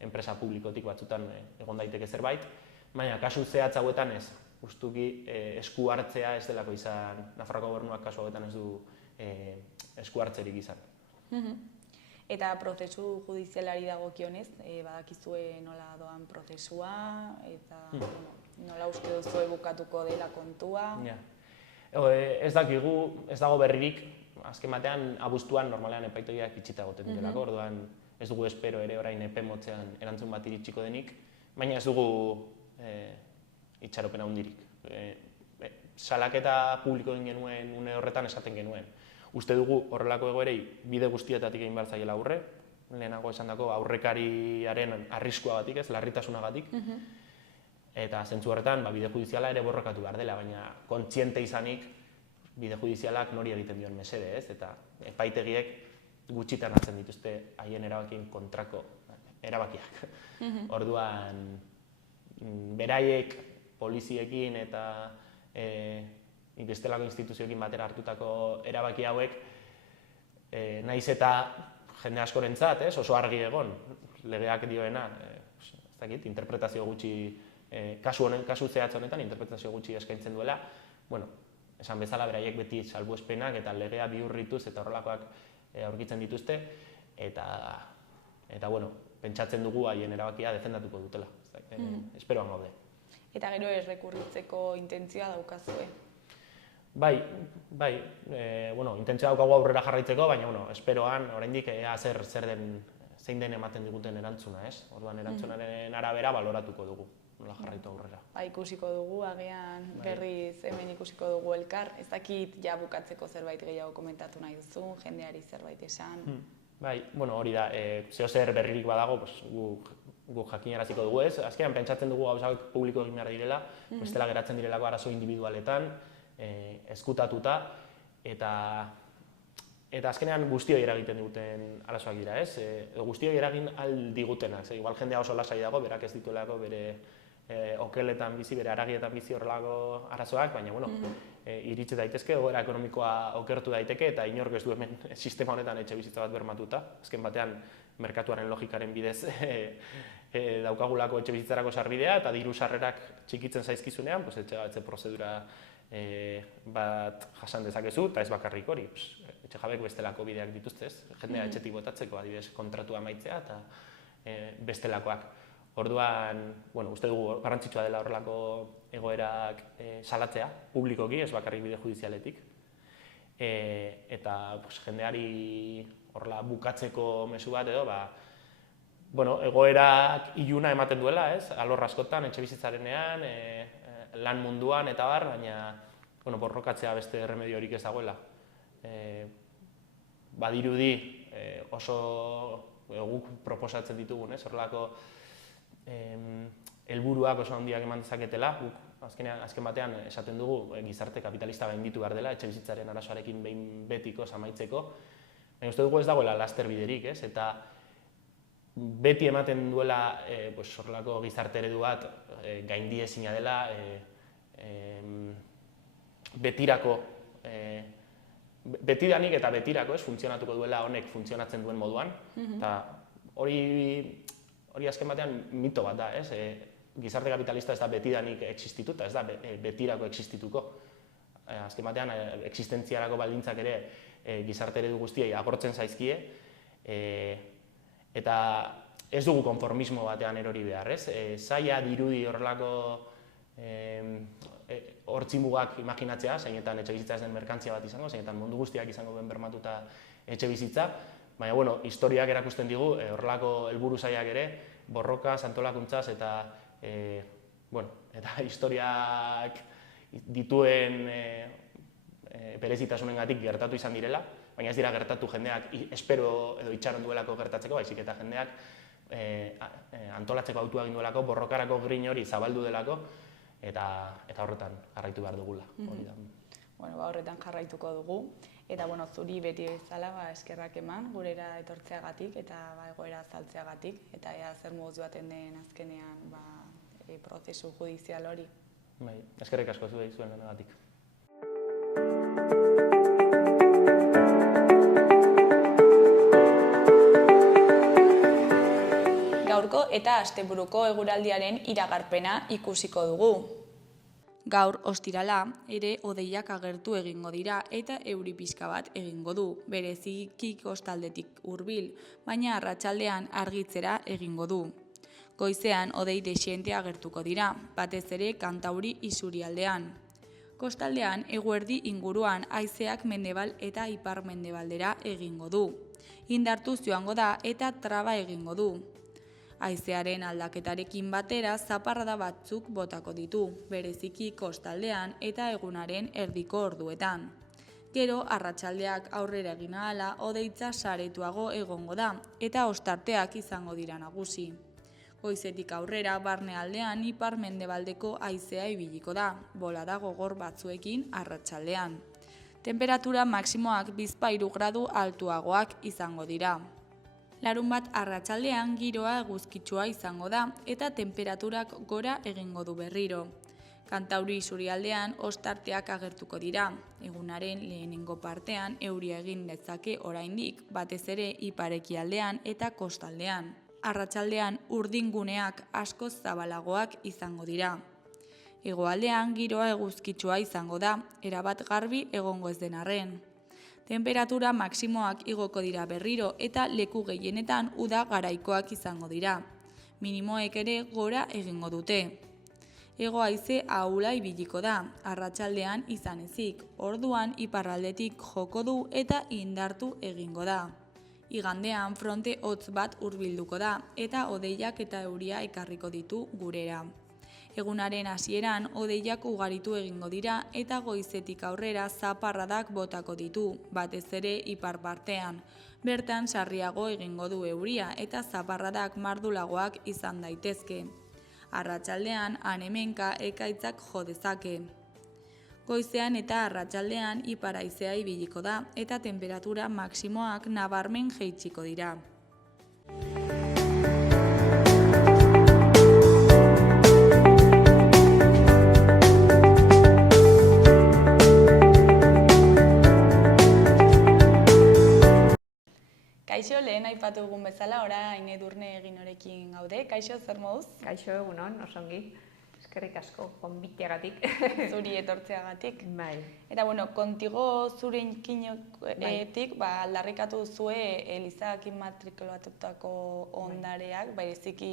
enpresa publikotik batzutan egon daiteke zerbait, baina kasu zehatz hauetan ez, justuki esku hartzea ez delako izan, Nafarroako gobernuak kasu hauetan ez du esku hartzerik izan. Eta prozesu judizialari dagokionez, badakizue nola doan prozesua, eta nola uste duzu bukatuko dela kontua? Ez dakigu, ez dago berririk, azken batean abuztuan normalean epaitegiak itxita egoten direlako, orduan ez dugu espero ere orain epe motzean erantzun bat iritsiko denik, baina ez dugu itxaropena handirik. Salaketa publiko egin genuen une horretan esaten genuen. Uste dugu horrelako egoerei bide guztietatik egin behar zaiela aurre, lehenago esandako aurrekariaren arriskuagatik, ez, larritasunagatik, eta zentzu horretan bide judiziala ere borrokatu behar dela, baina kontziente izanik bide judizialak nori egiten dion mesede, ez, eta epaitegiek gutxitan hartzen dituzte haien erabakien kontrako erabakiak. Orduan, beraiek poliziekin eta bestelako instituzioekin batera hartutako erabaki hauek, nahiz eta jende askorentzat, oso argi egon, legeak dioena, interpretazio gutxi, kasu zehatz honetan, interpretazio gutxi eskaintzen duela, esan bezala beraiek beti salbuespenak eta legea bihurrituz eta horrelakoak aurkitzen dituzte, eta pentsatzen dugu haien erabakia defendatuko dutela, esperoan gaude. Eta gero errekurritzeko intentzioa daukazue? Bai, intentzioa daukagu aurrera jarraitzeko, baina esperoan oraindik zein den ematen diguten erantzuna, ez? Orduan erantzunaren arabera baloratuko dugu, nola jarraitu aurrera. Ikusiko dugu, agian berriz hemen ikusiko dugu elkar, ez dakit ja bukatzeko zerbait gehiago komentatu nahi duzu, jendeari zerbait esan. Bai, hori da, zeozer berririk badago, guk jakinaraziko dugu ez, azkenean pentsatzen dugu gauzak publiko egin behar direla, bestela geratzen direlako arazo individualetan, ezkutatuta, eta azkenean guztioi eragiten diguten arazoak dira, ez? Guztioi eragin aldigutenak, igual jendea oso lasai dago, berak ez dituelako bere okeletan bizi, bere haragietan bizi horrelako arazoak, baina, iritsi daitezke, egoera ekonomikoa okertu daiteke, eta inork ez du hemen sistema honetan etxe bizitza bat bermatuta. Azken batean, merkatuaren logikaren bidez daukagulako etxe bizitzarako sarbidea, eta diru sarrerak txikitzen zaizkizunean, etxe prozedura bat jasan dezakezu, eta ez bakarrik hori. Etxe jabek bestelako bideak dituztez, jendea etxetik botatzeko, adibidez, kontratua amaitzea, eta bestelakoak. Orduan, uste dugu garrantzitsua dela horrelako egoerak salatzea, publikoki, ez bakarrik bide judizialetik. Eta jendeari horrela bukatzeko mezu bat edo, egoerak iluna ematen duela, ez? Alor askotan, etxe bizitzarenean, lan munduan eta bar, baina borrokatzea beste remediorik ez dagoela. Badirudi oso guk proposatzen ditugun, horrelako helburuak oso handiak eman dezaketela, guk azken batean esaten dugu gizarte kapitalista gainditu behar dela, etxe bizitzaren arazoarekin behin betiko amaitzeko, baina uste dugu ez dagoela laster biderik, eta beti ematen duela horrelako gizarte eredu bat gaindiezina dela, betirako, betidanik eta betirako funtzionatuko duela honek funtzionatzen duen moduan, eta hori azken batean mito bat da, gizarte kapitalista ez da betidanik existituta, ez da betirako existituko. Azken batean, existentziarako baldintzak ere gizarte eredu guztiei agortzen zaizkie, eta ez dugu konformismo batean erori behar, ez? Zaila dirudi horrelako hortzimugak imaginatzea, zeinetan etxe bizitza ez den merkantzia bat izango, zeinetan mundu guztiak izango duen bermatuta etxe bizitza, Baina, historiak erakusten digu, horrelako helburu zailak ere, borrokaz, antolakuntzaz eta historiak dituen berezitasunengatik gertatu izan direla, baina ez dira gertatu jendeak espero edo itxaron duelako gertatzeko, baizik eta jendeak antolatzeko autua egin duelako, borrokarako grin hori zabaldu delako, eta horretan jarraitu behar dugula. Horretan jarraituko dugu, eta zuri beti bezala eskerrak eman gurera etortzeagatik eta egoera azaltzeagatik, eta zer moduz baten den azkenean prozesu judizial hori. Eskerrik asko zuei zuen lanagatik. Gaurko eta asteburuko eguraldiaren iragarpena ikusiko dugu. Gaur ostirala ere hodeiak agertu egingo dira eta euri pixka bat egingo du, bereziki kostaldetik hurbil, baina arratsaldean argitzera egingo du. Goizean hodei desiente agertuko dira, batez ere Kantauri isurialdean. Kostaldean eguerdi inguruan haizeak mendebal eta ipar-mendebaldera egingo du. Indartu joango da eta traba egingo du. Haizearen aldaketarekin batera zaparrada batzuk botako ditu, bereziki kostaldean eta egunaren erdiko orduetan. Gero arratsaldeak aurrera egin ahala hodeitza saretuago egongo da eta ostarteak izango dira nagusi. Goizetik aurrera barnealdean ipar-mendebaldeko haizea ibiliko da, bolada gogor batzuekin arratsaldean. Temperatura maximoak 2-3 gradu altuagoak izango dira. Larunbat arratsaldean giroa eguzkitsua izango da eta temperaturak gora egingo du berriro. Kantauri isurialdean ostarteak agertuko dira. Egunaren lehenengo partean euria egin dezake oraindik, batez ere ipar-ekialdean eta kostaldean. Arratsaldean urdinguneak askoz zabalagoak izango dira. Hegoaldean giroa eguzkitsua izango da, erabat garbi egongo ez den arren. Temperatura maximoak igoko dira berriro eta leku gehienetan uda garaikoak izango dira. Minimoek ere gora egingo dute. Hego haize ahula ibiliko da, arratsaldean izan ezik, orduan iparraldetik joko du eta indartu egingo da. Igandean fronte hotz bat hurbilduko da eta hodeiak eta euria ekarriko ditu gurera. Egunaren hasieran hodeiak ugaritu egingo dira eta goizetik aurrera zaparradak botako ditu, batez ere ipar partean. Bertan sarriago egingo du euria eta zaparradak mardulagoak izan daitezke. Arratsaldean han-hemenka ekaitzak jo dezake. Goizean eta arratsaldean ipar haizea ibiliko da eta temperatura maximoak nabarmen jaitsiko dira. Kaixo, lehen aipatu egun bezala, orain Edurne Eginorekin gaude. Kaixo, zer moduz? Kaixo, egunon, osongi. Eskerrik asko, konbiteagatik. Zuri etortzeagatik. Bai. Eta, kontigo zurenkinoetik, aldarrikatu zue Elizak immatrikulatutako ondareak, bereziki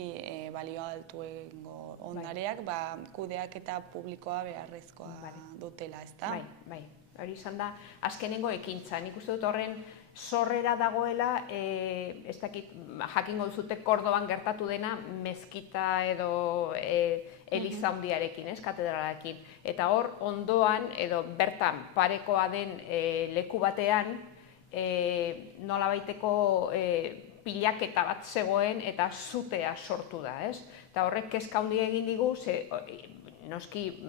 balio altuengo ondareak, kudeak eta publikoa beharrezkoa dutela, ezta? Bai. Hori izan da, azkenengo ekintza. Nik uste dut horren sorrera dagoela, ez dakit, jakingo duzute Kordoban gertatu dena mezkita edo Eliza handiarekin, katedralarekin. Eta hor, ondoan, edo bertan parekoa den leku batean, nolabaiteko pilaketa bat zegoen eta zutea sortu da, ez? Eta horrek kezka handia egin digu, noski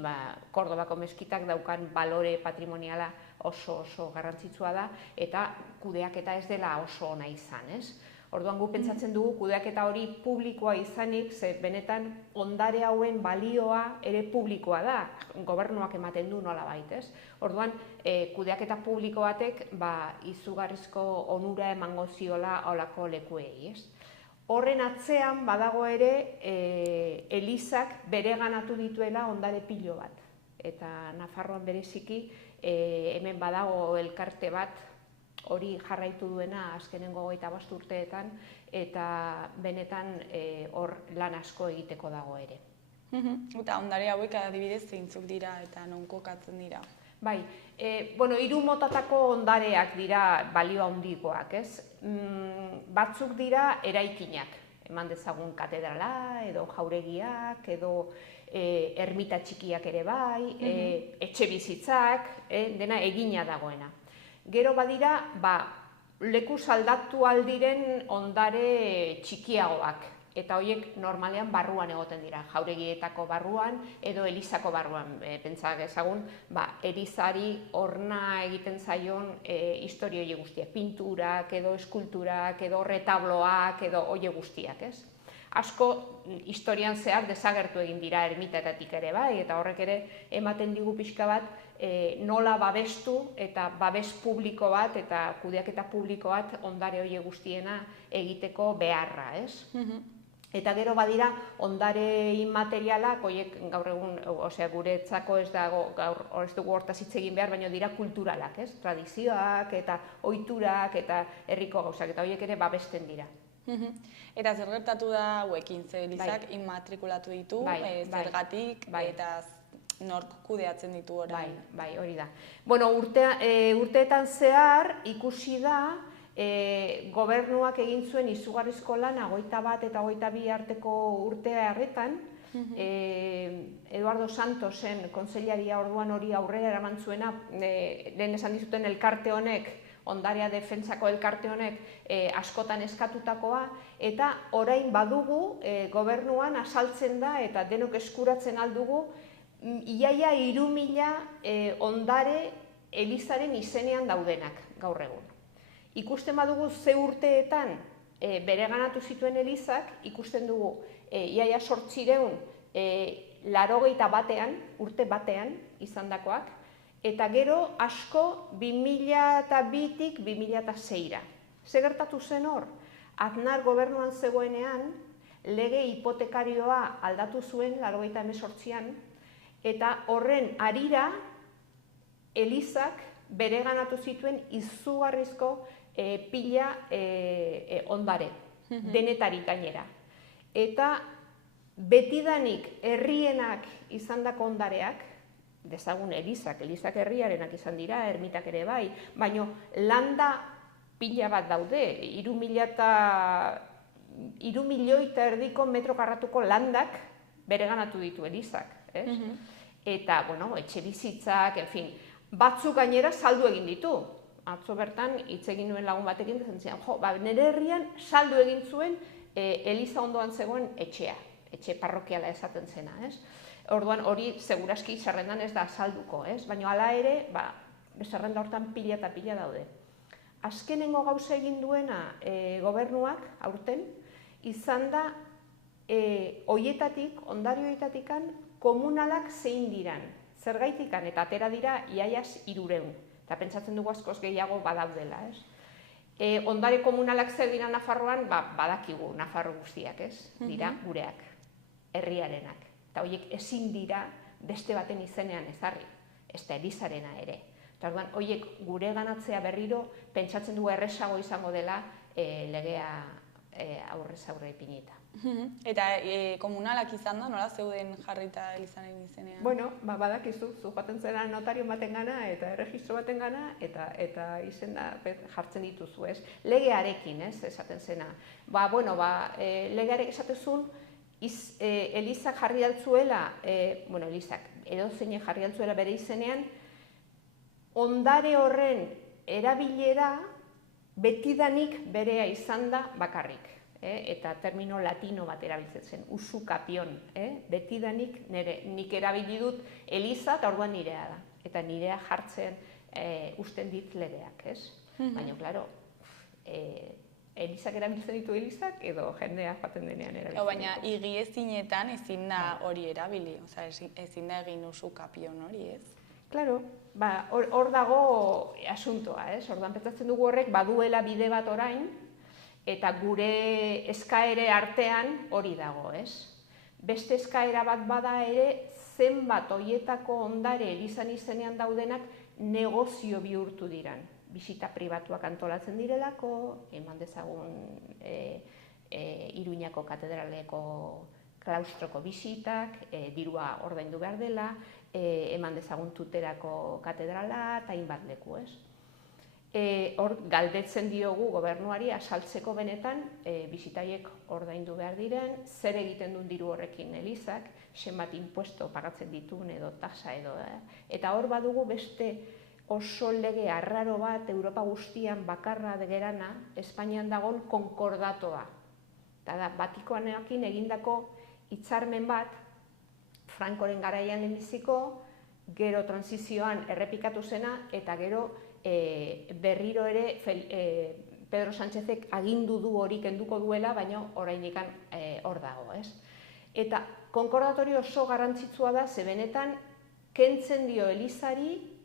Kordobako mezkitak daukan balore patrimoniala oso garrantzitsua da, eta kudeaketa ez dela oso ona izan, ez? Orduan gu pentsatzen dugu kudeaketa hori publikoa izanik, ze benetan ondare hauen balioa ere publikoa da, gobernuak ematen du nolabait, ez? Orduan kudeaketa publiko batek izugarrizko onura emango ziola holako lekuei, ez? Horren atzean badago ere Elizak bereganatu dituela ondare pilo bat. Eta Nafarroan bereziki hemen badago elkarte bat hori jarraitu duena azkenengo 25 urteetan eta benetan hor lan asko egiteko dago ere. Eta ondare hauek adibidez zeintzuk dira eta non kokatzen dira? Bai, hiru motatako ondareak dira balio handikoak, ez? Batzuk dira eraikinak, eman dezagun katedrala, edo jauregiak, edo ermita txikiak ere bai, etxe bizitzak, dena egina dagoena. Gero badira, leku saldatu aldiren ondare txikiagoak, eta horiek normalean barruan egoten dira, jauregietako barruan edo elizako barruan. Pentsa ezagun, elizari orna egiten zaion historia horiek guztiak, pinturak edo eskulturak edo retabloak edo horiek guztiak, ez? Asko historian zehar desagertu egin dira ermitetatik ere bai, eta horrek ere ematen digu pixka bat nola babestu eta babes publiko bat eta kudeaketa publiko bat ondare horiek guztiena egiteko beharra, ez? Eta gero badira ondare inmaterialak, horiek gaur egun, guretzako ez dugu hortaz hitz egin behar, baina dira kulturalak, ez? Tradizioak eta ohiturak eta herriko gauzak, eta horiek ere babesten dira. Eta zer gertatu da hauekin, ze elizak inmatrikulatu ditu, zergatik eta nork kudeatzen ditu orain? Bai, hori da. Bueno, urteetan zehar ikusi da, gobernuak egin zuen izugarrizko lana 21 eta 22 arteko urtea harretan, Eduardo Santosen kontseilaria orduan hori aurrera eraman zuena, lehen esan dizuten elkarte honek, ondarea defentsako elkarte honek askotan eskatutakoa, eta orain badugu gobernuan azaltzen da eta denok eskuratzen aldugu, iaia 3.000 ondare elizaren izenean daudenak gaur egun. Ikusten badugu ze urteetan bereganatu zituen elizak, ikusten dugu iaia 800 81 urte batean izandakoak, eta gero asko 2002tik 2006ra. Ze gertatu zen hor? Aznar gobernuan zegoenean, lege hipotekarioa aldatu zuen 88an, eta horren harira elizak bereganatu zituen izugarrizko pila ondare, denetarik gainera. Eta betidanik herrienak izandako ondareak, dezagun elizak herriarenak izan dira, ermitak ere bai, baina landa pila bat daude, 3 milioi eta erdiko metro karratuko landak bereganatu ditu elizak. Eta, etxe bizitzak, batzuk gainera saldu egin ditu. Atzo bertan, hitz egin nuen lagun batekin, nire herrian saldu egin zuen eliza ondoan zegoen etxea, etxe parrokiala esaten zena, ez? Orduan hori seguraski zerrendan ez da salduko, ez? Baina hala ere, zerrenda hortan pila eta pila daude. Azkenengo gauza egin duena gobernuak, aurten, izan da ondare horietatikan komunalak zein diran. Zergaitikan eta atera dira iaiaz 300. Eta pentsatzen dugu askoz gehiago badaudela, ez? Ondare komunalak zer dira Nafarroan, badakigu Nafarro guztiak, ez? Dira gureak, herriarenak. Eta horiek ezin dira beste baten izenean ezarri, ez da elizarena ere. Eta orduan, horiek gure ganatzea berriro, pentsatzen dugu errezago izango dela legea aurrez aurre ipinita. Eta komunalak izan da, nola zeuden jarrita elizaren izenean? Bueno, badakizu, zu joaten zera notario baten gana eta erregistro baten gana eta izena jartzen dituzu, ez? Legearekin, ez, esaten zena. Legearek esatezun, elizak jarri altzuela, elizak, edozeinek jarri altzuela bere izenean, ondare horren erabilera betidanik berea izan da bakarrik. Eta termino latino bat erabiltzen zen, usucapion, betidanik nik erabili dut eliza eta orduan nirea da. Eta nirea jartzen usten dit legeak, ez? Baina, klaro, elizak erabiltzen ditu elizak edo jendea joaten denean erabiltzen ditu. Baina, higiezinetan ezin da hori erabili, ezin da egin usucapion hori, ez? Klaro, hor dago asuntoa, ez? Orduan pentsatzen dugu horrek baduela bide bat orain, eta gure eskaere artean hori dago, ez? Beste eskaera bat bada ere, zenbat horietako ondare elizan izenean daudenak negozio bihurtu diran. Bisita pribatuak antolatzen direlako, eman dezagun Iruñako katedraleko klaustroko bisitak, dirua ordaindu behar dela, eman dezagun tuterako katedrala eta hainbat leku, ez? Hor galdetzen diogu gobernuari asaltzeko benetan bisitaiek ordaindu behar diren, zer egiten duen diru horrekin elizak, zenbat impuesto pagatzen dituen edo tasa edo, eta hor badugu beste oso lege arraro bat Europa guztian bakarra gerana, Espainian dagoen konkordatoa. Eta da, Batikoanekin egindako hitzarmen bat, Frankoren garaian lehenbiziko, gero transizioan errepikatu zena, eta gero berriro ere Pedro Sánchezek agindu du hori kenduko duela, baina oraindik hor dago, ez? Eta konkordatorio oso garrantzitsua da, ze benetan kentzen dio Elizari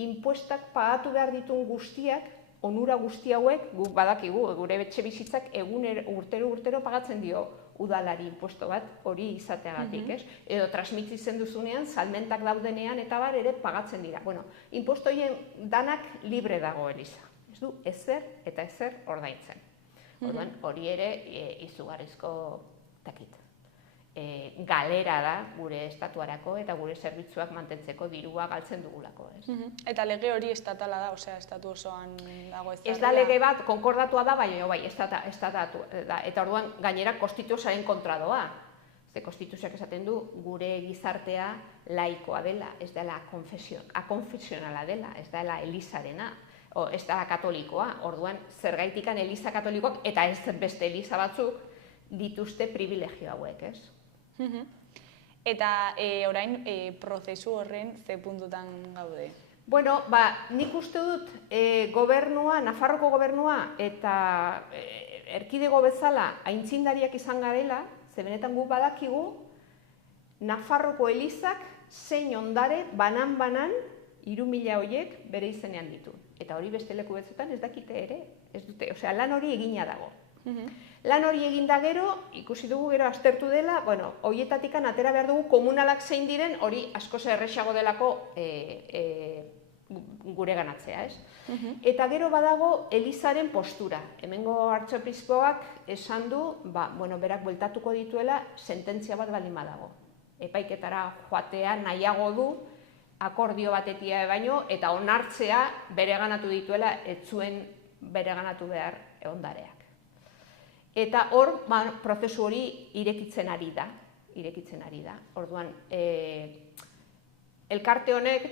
impuestak pagatu behar ditun guztiak, onura guzti hauek, guk badakigu, gure etxe bizitzak urtero pagatzen dio udalari impuesto bat, hori izateagatik, ez? Edo transmititzen duzunean, salmentak daudenean eta bar ere pagatzen dira. Bueno, impuesto horien danak libre dago Eliza. Ez du, ezer eta ezer ordaintzen. Orduan, hori ere izugarrizko takit. Galera da gure estatuarako eta gure zerbitzuak mantentzeko dirua galtzen dugulako, ez? Eta lege hori estatala da, osea, estatu osoan dago ez da? Ez da lege bat, konkordatua da, baina bai, estatatu da. Eta orduan, gainera, konstituzioaren kontra doa. Ze konstituzioak esaten du, gure gizartea laikoa dela, ez dela akonfesionala dela, ez dela Elizarena, ez dela katolikoa. Orduan, zergaitikan Eliza katolikoak, eta ez beste Eliza batzuk, dituzte privilegio hauek, ez? Eta orain prozesu horren ze puntutan gaude? Bueno, nik uste dut gobernua, Nafarroko gobernua eta erkidego bezala aintzindariak izan garela, ze benetan guk badakigu Nafarroko Elizak zein ondare banan-banan 3.000 horiek bere izenean ditu. Eta hori beste leku batzuetan ez dakite ere, ez dute, osea, lan hori egina dago. Lan hori eginda gero, ikusi dugu gero aztertu dela, bueno, horietatikan atera behar dugu komunalak zein diren, hori askoz erresago delako gure ganatzea, ez? Eta gero badago Elizaren postura. Hemengo artzopispoak esan du, berak bueltatuko dituela sententzia bat baldin badago. Epaiketara joatea nahiago du, akordio batetia baino, eta onartzea bereganatu dituela, ez zuen bereganatu behar ondareak. Eta hor, prozesu hori irekitzen ari da. Orduan, elkarte honek,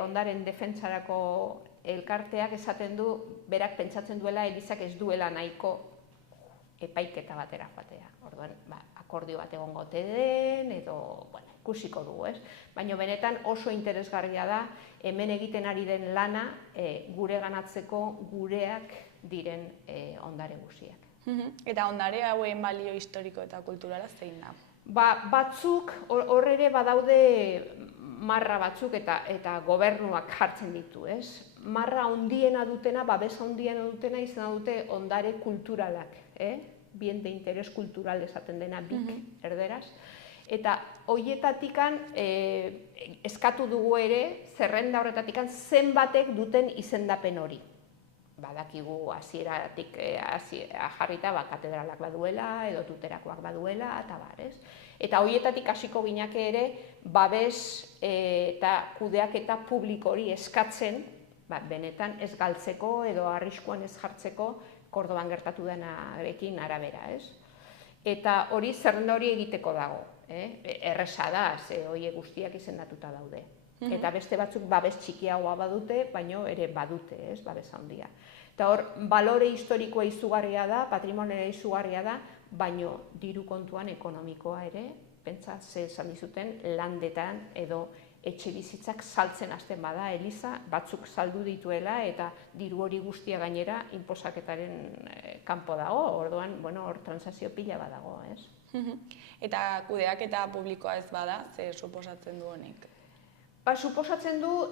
ondaren defentsarako elkarteak esaten du, berak pentsatzen duela Elizak ez duela nahiko epaiketa batera joatea. Orduan, akordio bat egongo ote den, edo, ikusiko dugu, ez? Baina benetan oso interesgarria da, hemen egiten ari den lana, gure ganatzeko gureak diren ondare guziak. Eta ondare hauen balio historiko eta kulturala zein da? Batzuk, hor ere badaude marra batzuk eta gobernuak jartzen ditu, ez? Marra handiena dutena, babesa handiena dutena izan dute ondare kulturalak, bien de interes kultural esaten dena BIK, erderaz. Eta horietatikan eskatu dugu ere, zerrenda horretatikan zenbatek duten izendapen hori. Badakigu hasieratik jarrita katedralak baduela, edo tuterakoak baduela, eta barez. Eta horietatik hasiko ginake ere, babes eta kudeaketa publiko hori eskatzen, benetan ez galtzeko edo arriskuan ez jartzeko Kordoban gertatu denarekin arabera, ez? Eta hori zerrenda hori egiteko dago, erresa da, ze horiek guztiak izendatuta daude. Eta beste batzuk babes txikiagoa badute, baino ere badute, ez, babes handia. Eta hor, balore historikoa izugarria da, patrimonioa izugarria da, baino diru kontuan ekonomikoa ere, pentsa ze esan dizuten landetan edo etxe bizitzak saltzen hasten bada Eliza, batzuk saldu dituela eta diru hori guztia gainera inposaketaren kanpo dago, orduan, hor transakzio pila badago, ez? Eta kudeaketa publikoa ez bada, zer suposatzen du honek? Suposatzen du,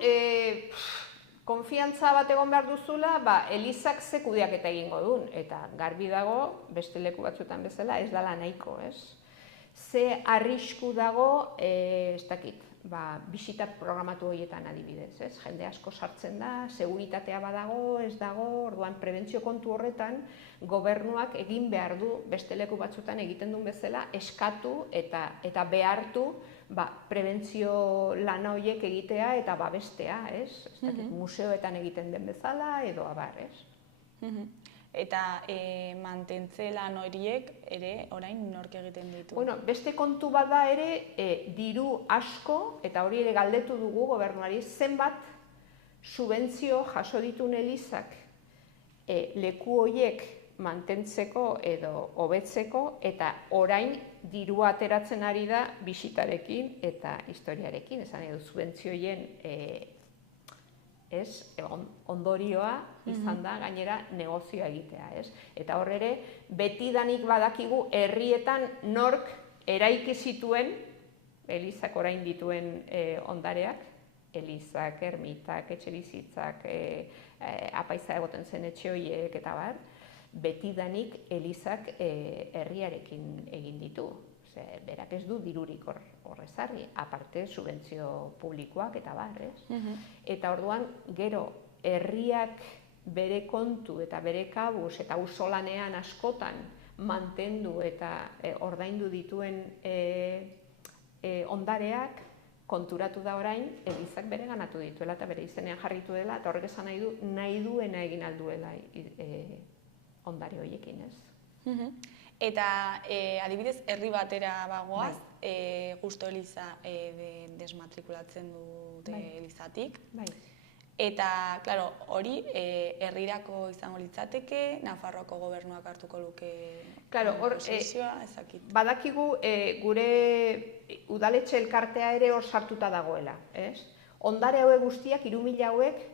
konfiantza bat egon behar duzula, Elizak ze kudeaketa egingo duen, eta garbi dago, beste leku batzuetan bezala, ez dela nahiko, ez? Ze arrisku dago, ez dakit, bisita programatu horietan adibidez, ez? Jende asko sartzen da, seguritatea badago, ez dago, orduan prebentzio kontu horretan gobernuak egin behar du beste leku batzutan egiten duen bezala eskatu eta behartu prebentzio lana horiek egitea eta babestea, ez? Museoetan egiten den bezala edo abar, ez? Eta mantentze lan horiek ere orain nork egiten ditu? Bueno, beste kontu bat da ere, diru asko, eta hori ere galdetu dugu gobernuari, zenbat subentzio jaso dituen elizak leku horiek mantentzeko edo hobetzeko, eta orain dirua ateratzen ari da bisitarekin eta historiarekin, esan edo subentzioien ondorioa izan da gainera negozioa egitea, ez? Eta hor ere, betidanik badakigu herrietan nork eraiki zituen, elizak orain dituen ondareak, elizak, ermitak, etxebizitzak, apaiza egoten zen etxe horiek eta bar, betidanik elizak herriarekin egin ditu. Berak ez du dirurik horrezarri, aparte subentzio publikoak eta bar, ez? Eta orduan, gero, herriak bere kontu eta bere kabuz eta auzolanean askotan mantendu eta ordaindu dituen ondareak konturatu da orain, elizak bere ganatu dituela eta bere izenean jarritu dela, eta horrek esan nahi duena egin alduela ondare horiekin, ez? Eta adibidez, herri batera bagoaz, Justo Eliza desmatrikulatzen dute elizatik. Eta, klaro, hori herrirako izango litzateke, Nafarroako gobernuak hartuko luke posesioa, ezakit. Badakigu gure udaletxe elkartea ere hor sartuta dagoela, ez? Ondare hauek guztiak, 3.000 hauek,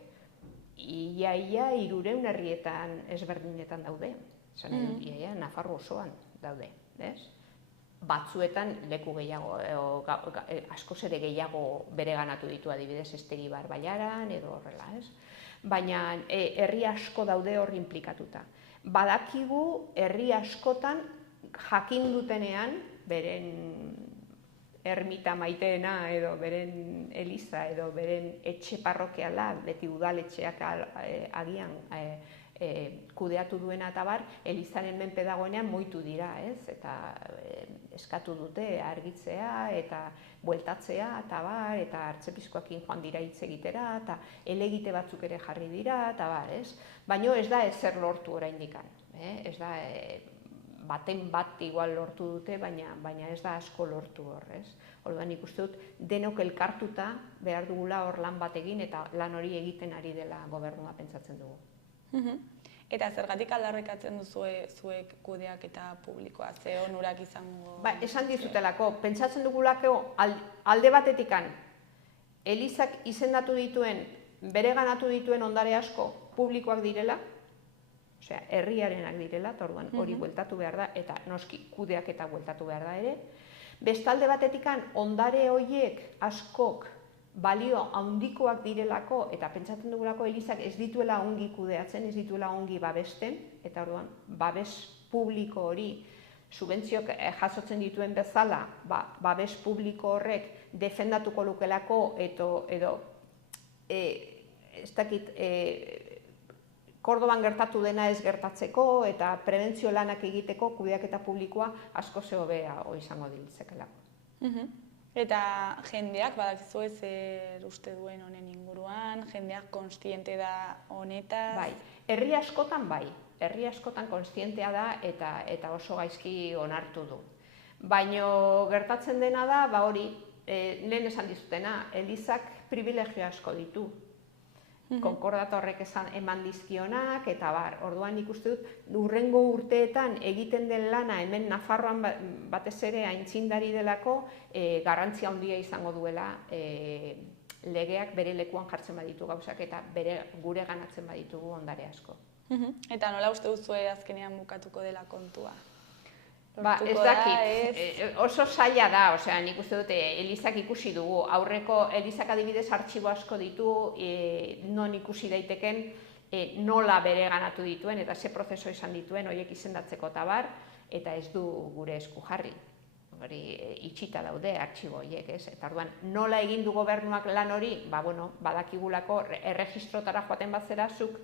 ia 300 herrietan ezberdinetan daude. Ia Nafarro osoan daude, ez? Batzuetan leku gehiago, askoz ere gehiago bereganatu ditu adibidez Estegibar Bailaran edo horrela, ez? Baina herri asko daude hor inplikatuta. Badakigu herri askotan jakin dutenean, beren ermita maiteena edo beren eliza edo beren etxe parrokiala, beti udaletxeak agian kudeatu duena eta bar, elizaren menpe dagoenean moitu dira, ez? Eta eskatu dute argitzea eta bueltatzea eta bar, eta artzepiskoekin joan dira hitz egitera, eta elegite batzuk ere jarri dira, eta bar, ez? Baina ez da ezer lortu oraindikan, ez da baten bat igual lortu dute, baina ez da asko lortu hor, ez? Orduan nik uste dut denok elkartuta behar dugula hor lan bat egin eta lan hori egiten ari dela gobernua pentsatzen dugu. Eta zergatik aldarrikatzen duzue zuek kudeaketa publikoa, ze onurak izango... Esan dizutelako, pentsatzen dugulako alde batetikan elizak izendatu dituen, bereganatu dituen ondare asko publikoak direla, osea, herriarenak direla, eta orduan hori bueltatu behar da, eta noski kudeaketa bueltatu behar da ere. Bestalde batetikan ondare horiek askok balio handikoak direlako, eta pentsatzen dugulako elizak ez dituela ongi kudeatzen, ez dituela ongi babesten, eta orduan babes publiko hori subentziok jasotzen dituen bezala, babes publiko horrek defendatuko lukelako edo ez dakit Kordoban gertatu dena ez gertatzeko eta prebentzio lanak egiteko kudeaketa publikoa asko hobea izango ditzekelako. Eta jendeak badakizue zer uste duen honen inguruan, jendeak konstiente da honetaz? Bai, herri askotan konstientea da eta oso gaizki onartu du. Baina gertatzen dena da, hori, lehen esan dizutena, elizak privilegio asko ditu. Konkordata horrek eman dizkionak, eta bar, orduan ikuste dut, hurrengo urteetan egiten den lana, hemen Nafarroan batez ere aintzindari delako, garrantzia handia izango duela legeak bere lekuan jartzen baditu gauzak, eta gure ganatzen baditugu ondare asko. Eta nola uste duzue azkenean bukatuko dela kontua? Ez dakit, oso zaila da, osea, nik uste dute elizak ikusi dugu, aurreko elizak adibidez artxibo asko ditu, non ikusi daiteken nola bere ganatu dituen, eta ze prozeso izan dituen, horiek izendatzeko eta bar, eta ez du gure esku jarri. hori itxita daude artxibo horiek, ez? Eta orduan, nola egin du gobernuak lan hori? Badakigulako erregistrotara joaten bazera zuk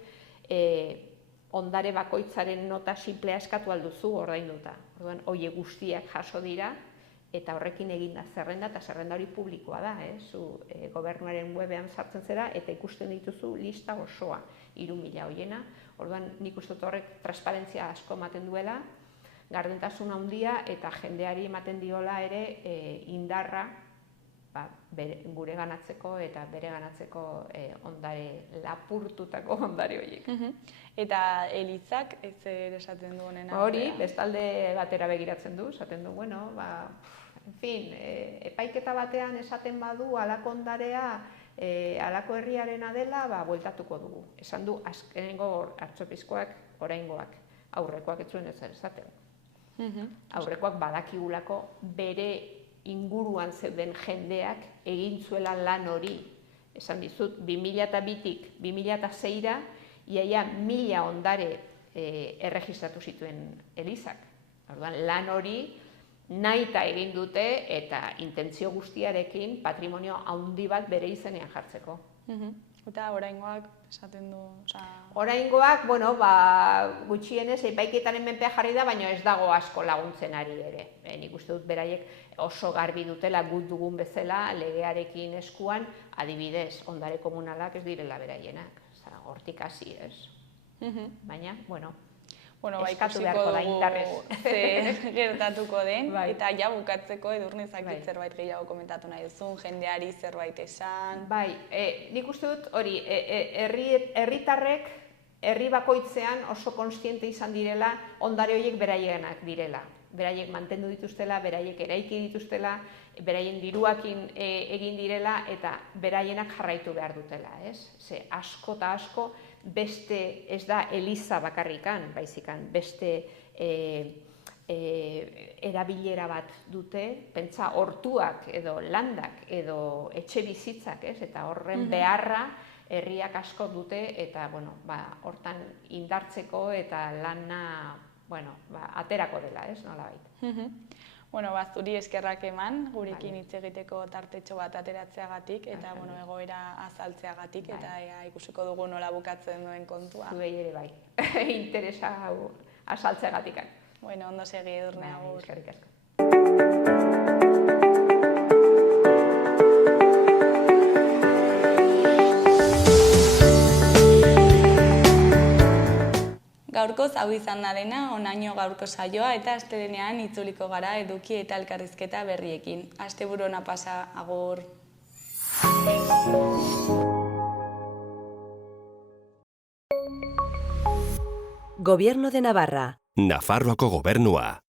ondare bakoitzaren nota simplea eskatu alduzu ordainduta. Orduan, horiek guztiak jaso dira eta horrekin egin da zerrenda, eta zerrenda hori publikoa da, zu gobernuaren webean sartzen zera eta ikusten dituzu lista osoa, 3.000 horiena. Orduan, nik uste dut horrek transparentzia asko ematen duela, gardentasuna handia eta jendeari ematen diola ere indarra gure ganatzeko eta bere ganatzeko lapurtutako ondare horiek. Eta Elizak zer esaten du honen? Hori, bestalde batera begiratzen du, esaten du, epaiketa batean esaten badu halako ondarea halako herriarena dela, bueltatuko dugu. Esan du, azkenengo artzopiskoak, oraingoak, aurrekoak ez zuen ezer esaten. Aurrekoak badakigulako bere inguruan zeuden jendeak egin zuela lan hori. Esan dizut, 2002tik 2006ra, iaia 1000 ondare erregistratu zituen Elizak. Orduan, lan hori nahita egin dute eta intentzio guztiarekin patrimonio handi bat bere izenean jartzeko. Eta oraingoak esaten du... Oraingoak, gutxienez, epaiketaren menpea jarri da, baina ez dago asko laguntzen ari ere. Nik uste dut beraiek oso garbi dutela gut dugun bezala legearekin eskuan, adibidez, ondare komunalak ez direla beraienak. Hortik hasi ez. Baina, eskatu beharko da indarrez. Zer gertatuko den, eta ja bukatzeko Edurnezak zerbait gehiago komentatu nahi duzun, jendeari zerbait esan... Nik uste dut hori, herritarrek herri bakoitzean oso konstiente izan direla ondare horiek beraienak direla. Beraiek mantendu dituztela, beraiek eraiki dituztela, beraien diruakin egin direla eta beraienak jarraitu behar dutela, ez? Ze asko eta asko beste, ez da Eliza bakarrikan, baizikan, beste erabilera bat dute, pentsa hortuak edo landak edo etxe bizitzak, ez? Eta horren beharra herriak asko dute eta, hortan indartzeko eta lana, aterako dela, ez? Nolabait. Zuri eskerrak eman, gurekin hitz egiteko tartetxo bat ateratzeagatik, eta egoera azaltzeagatik, eta ikusiko dugu nola bukatzen duen kontua. Zuei ere bai, interesa azaltzeagatik. Ondo segi, Edurne, agur. Eskerrik asko. Gaurkoz hau izan da dena, honaino gaurko saioa eta astelehenean itzuliko gara eduki eta elkarrizketa berriekin. Asteburu ona pasa, agur. Gobierno de Navarra. Nafarroako gobernua.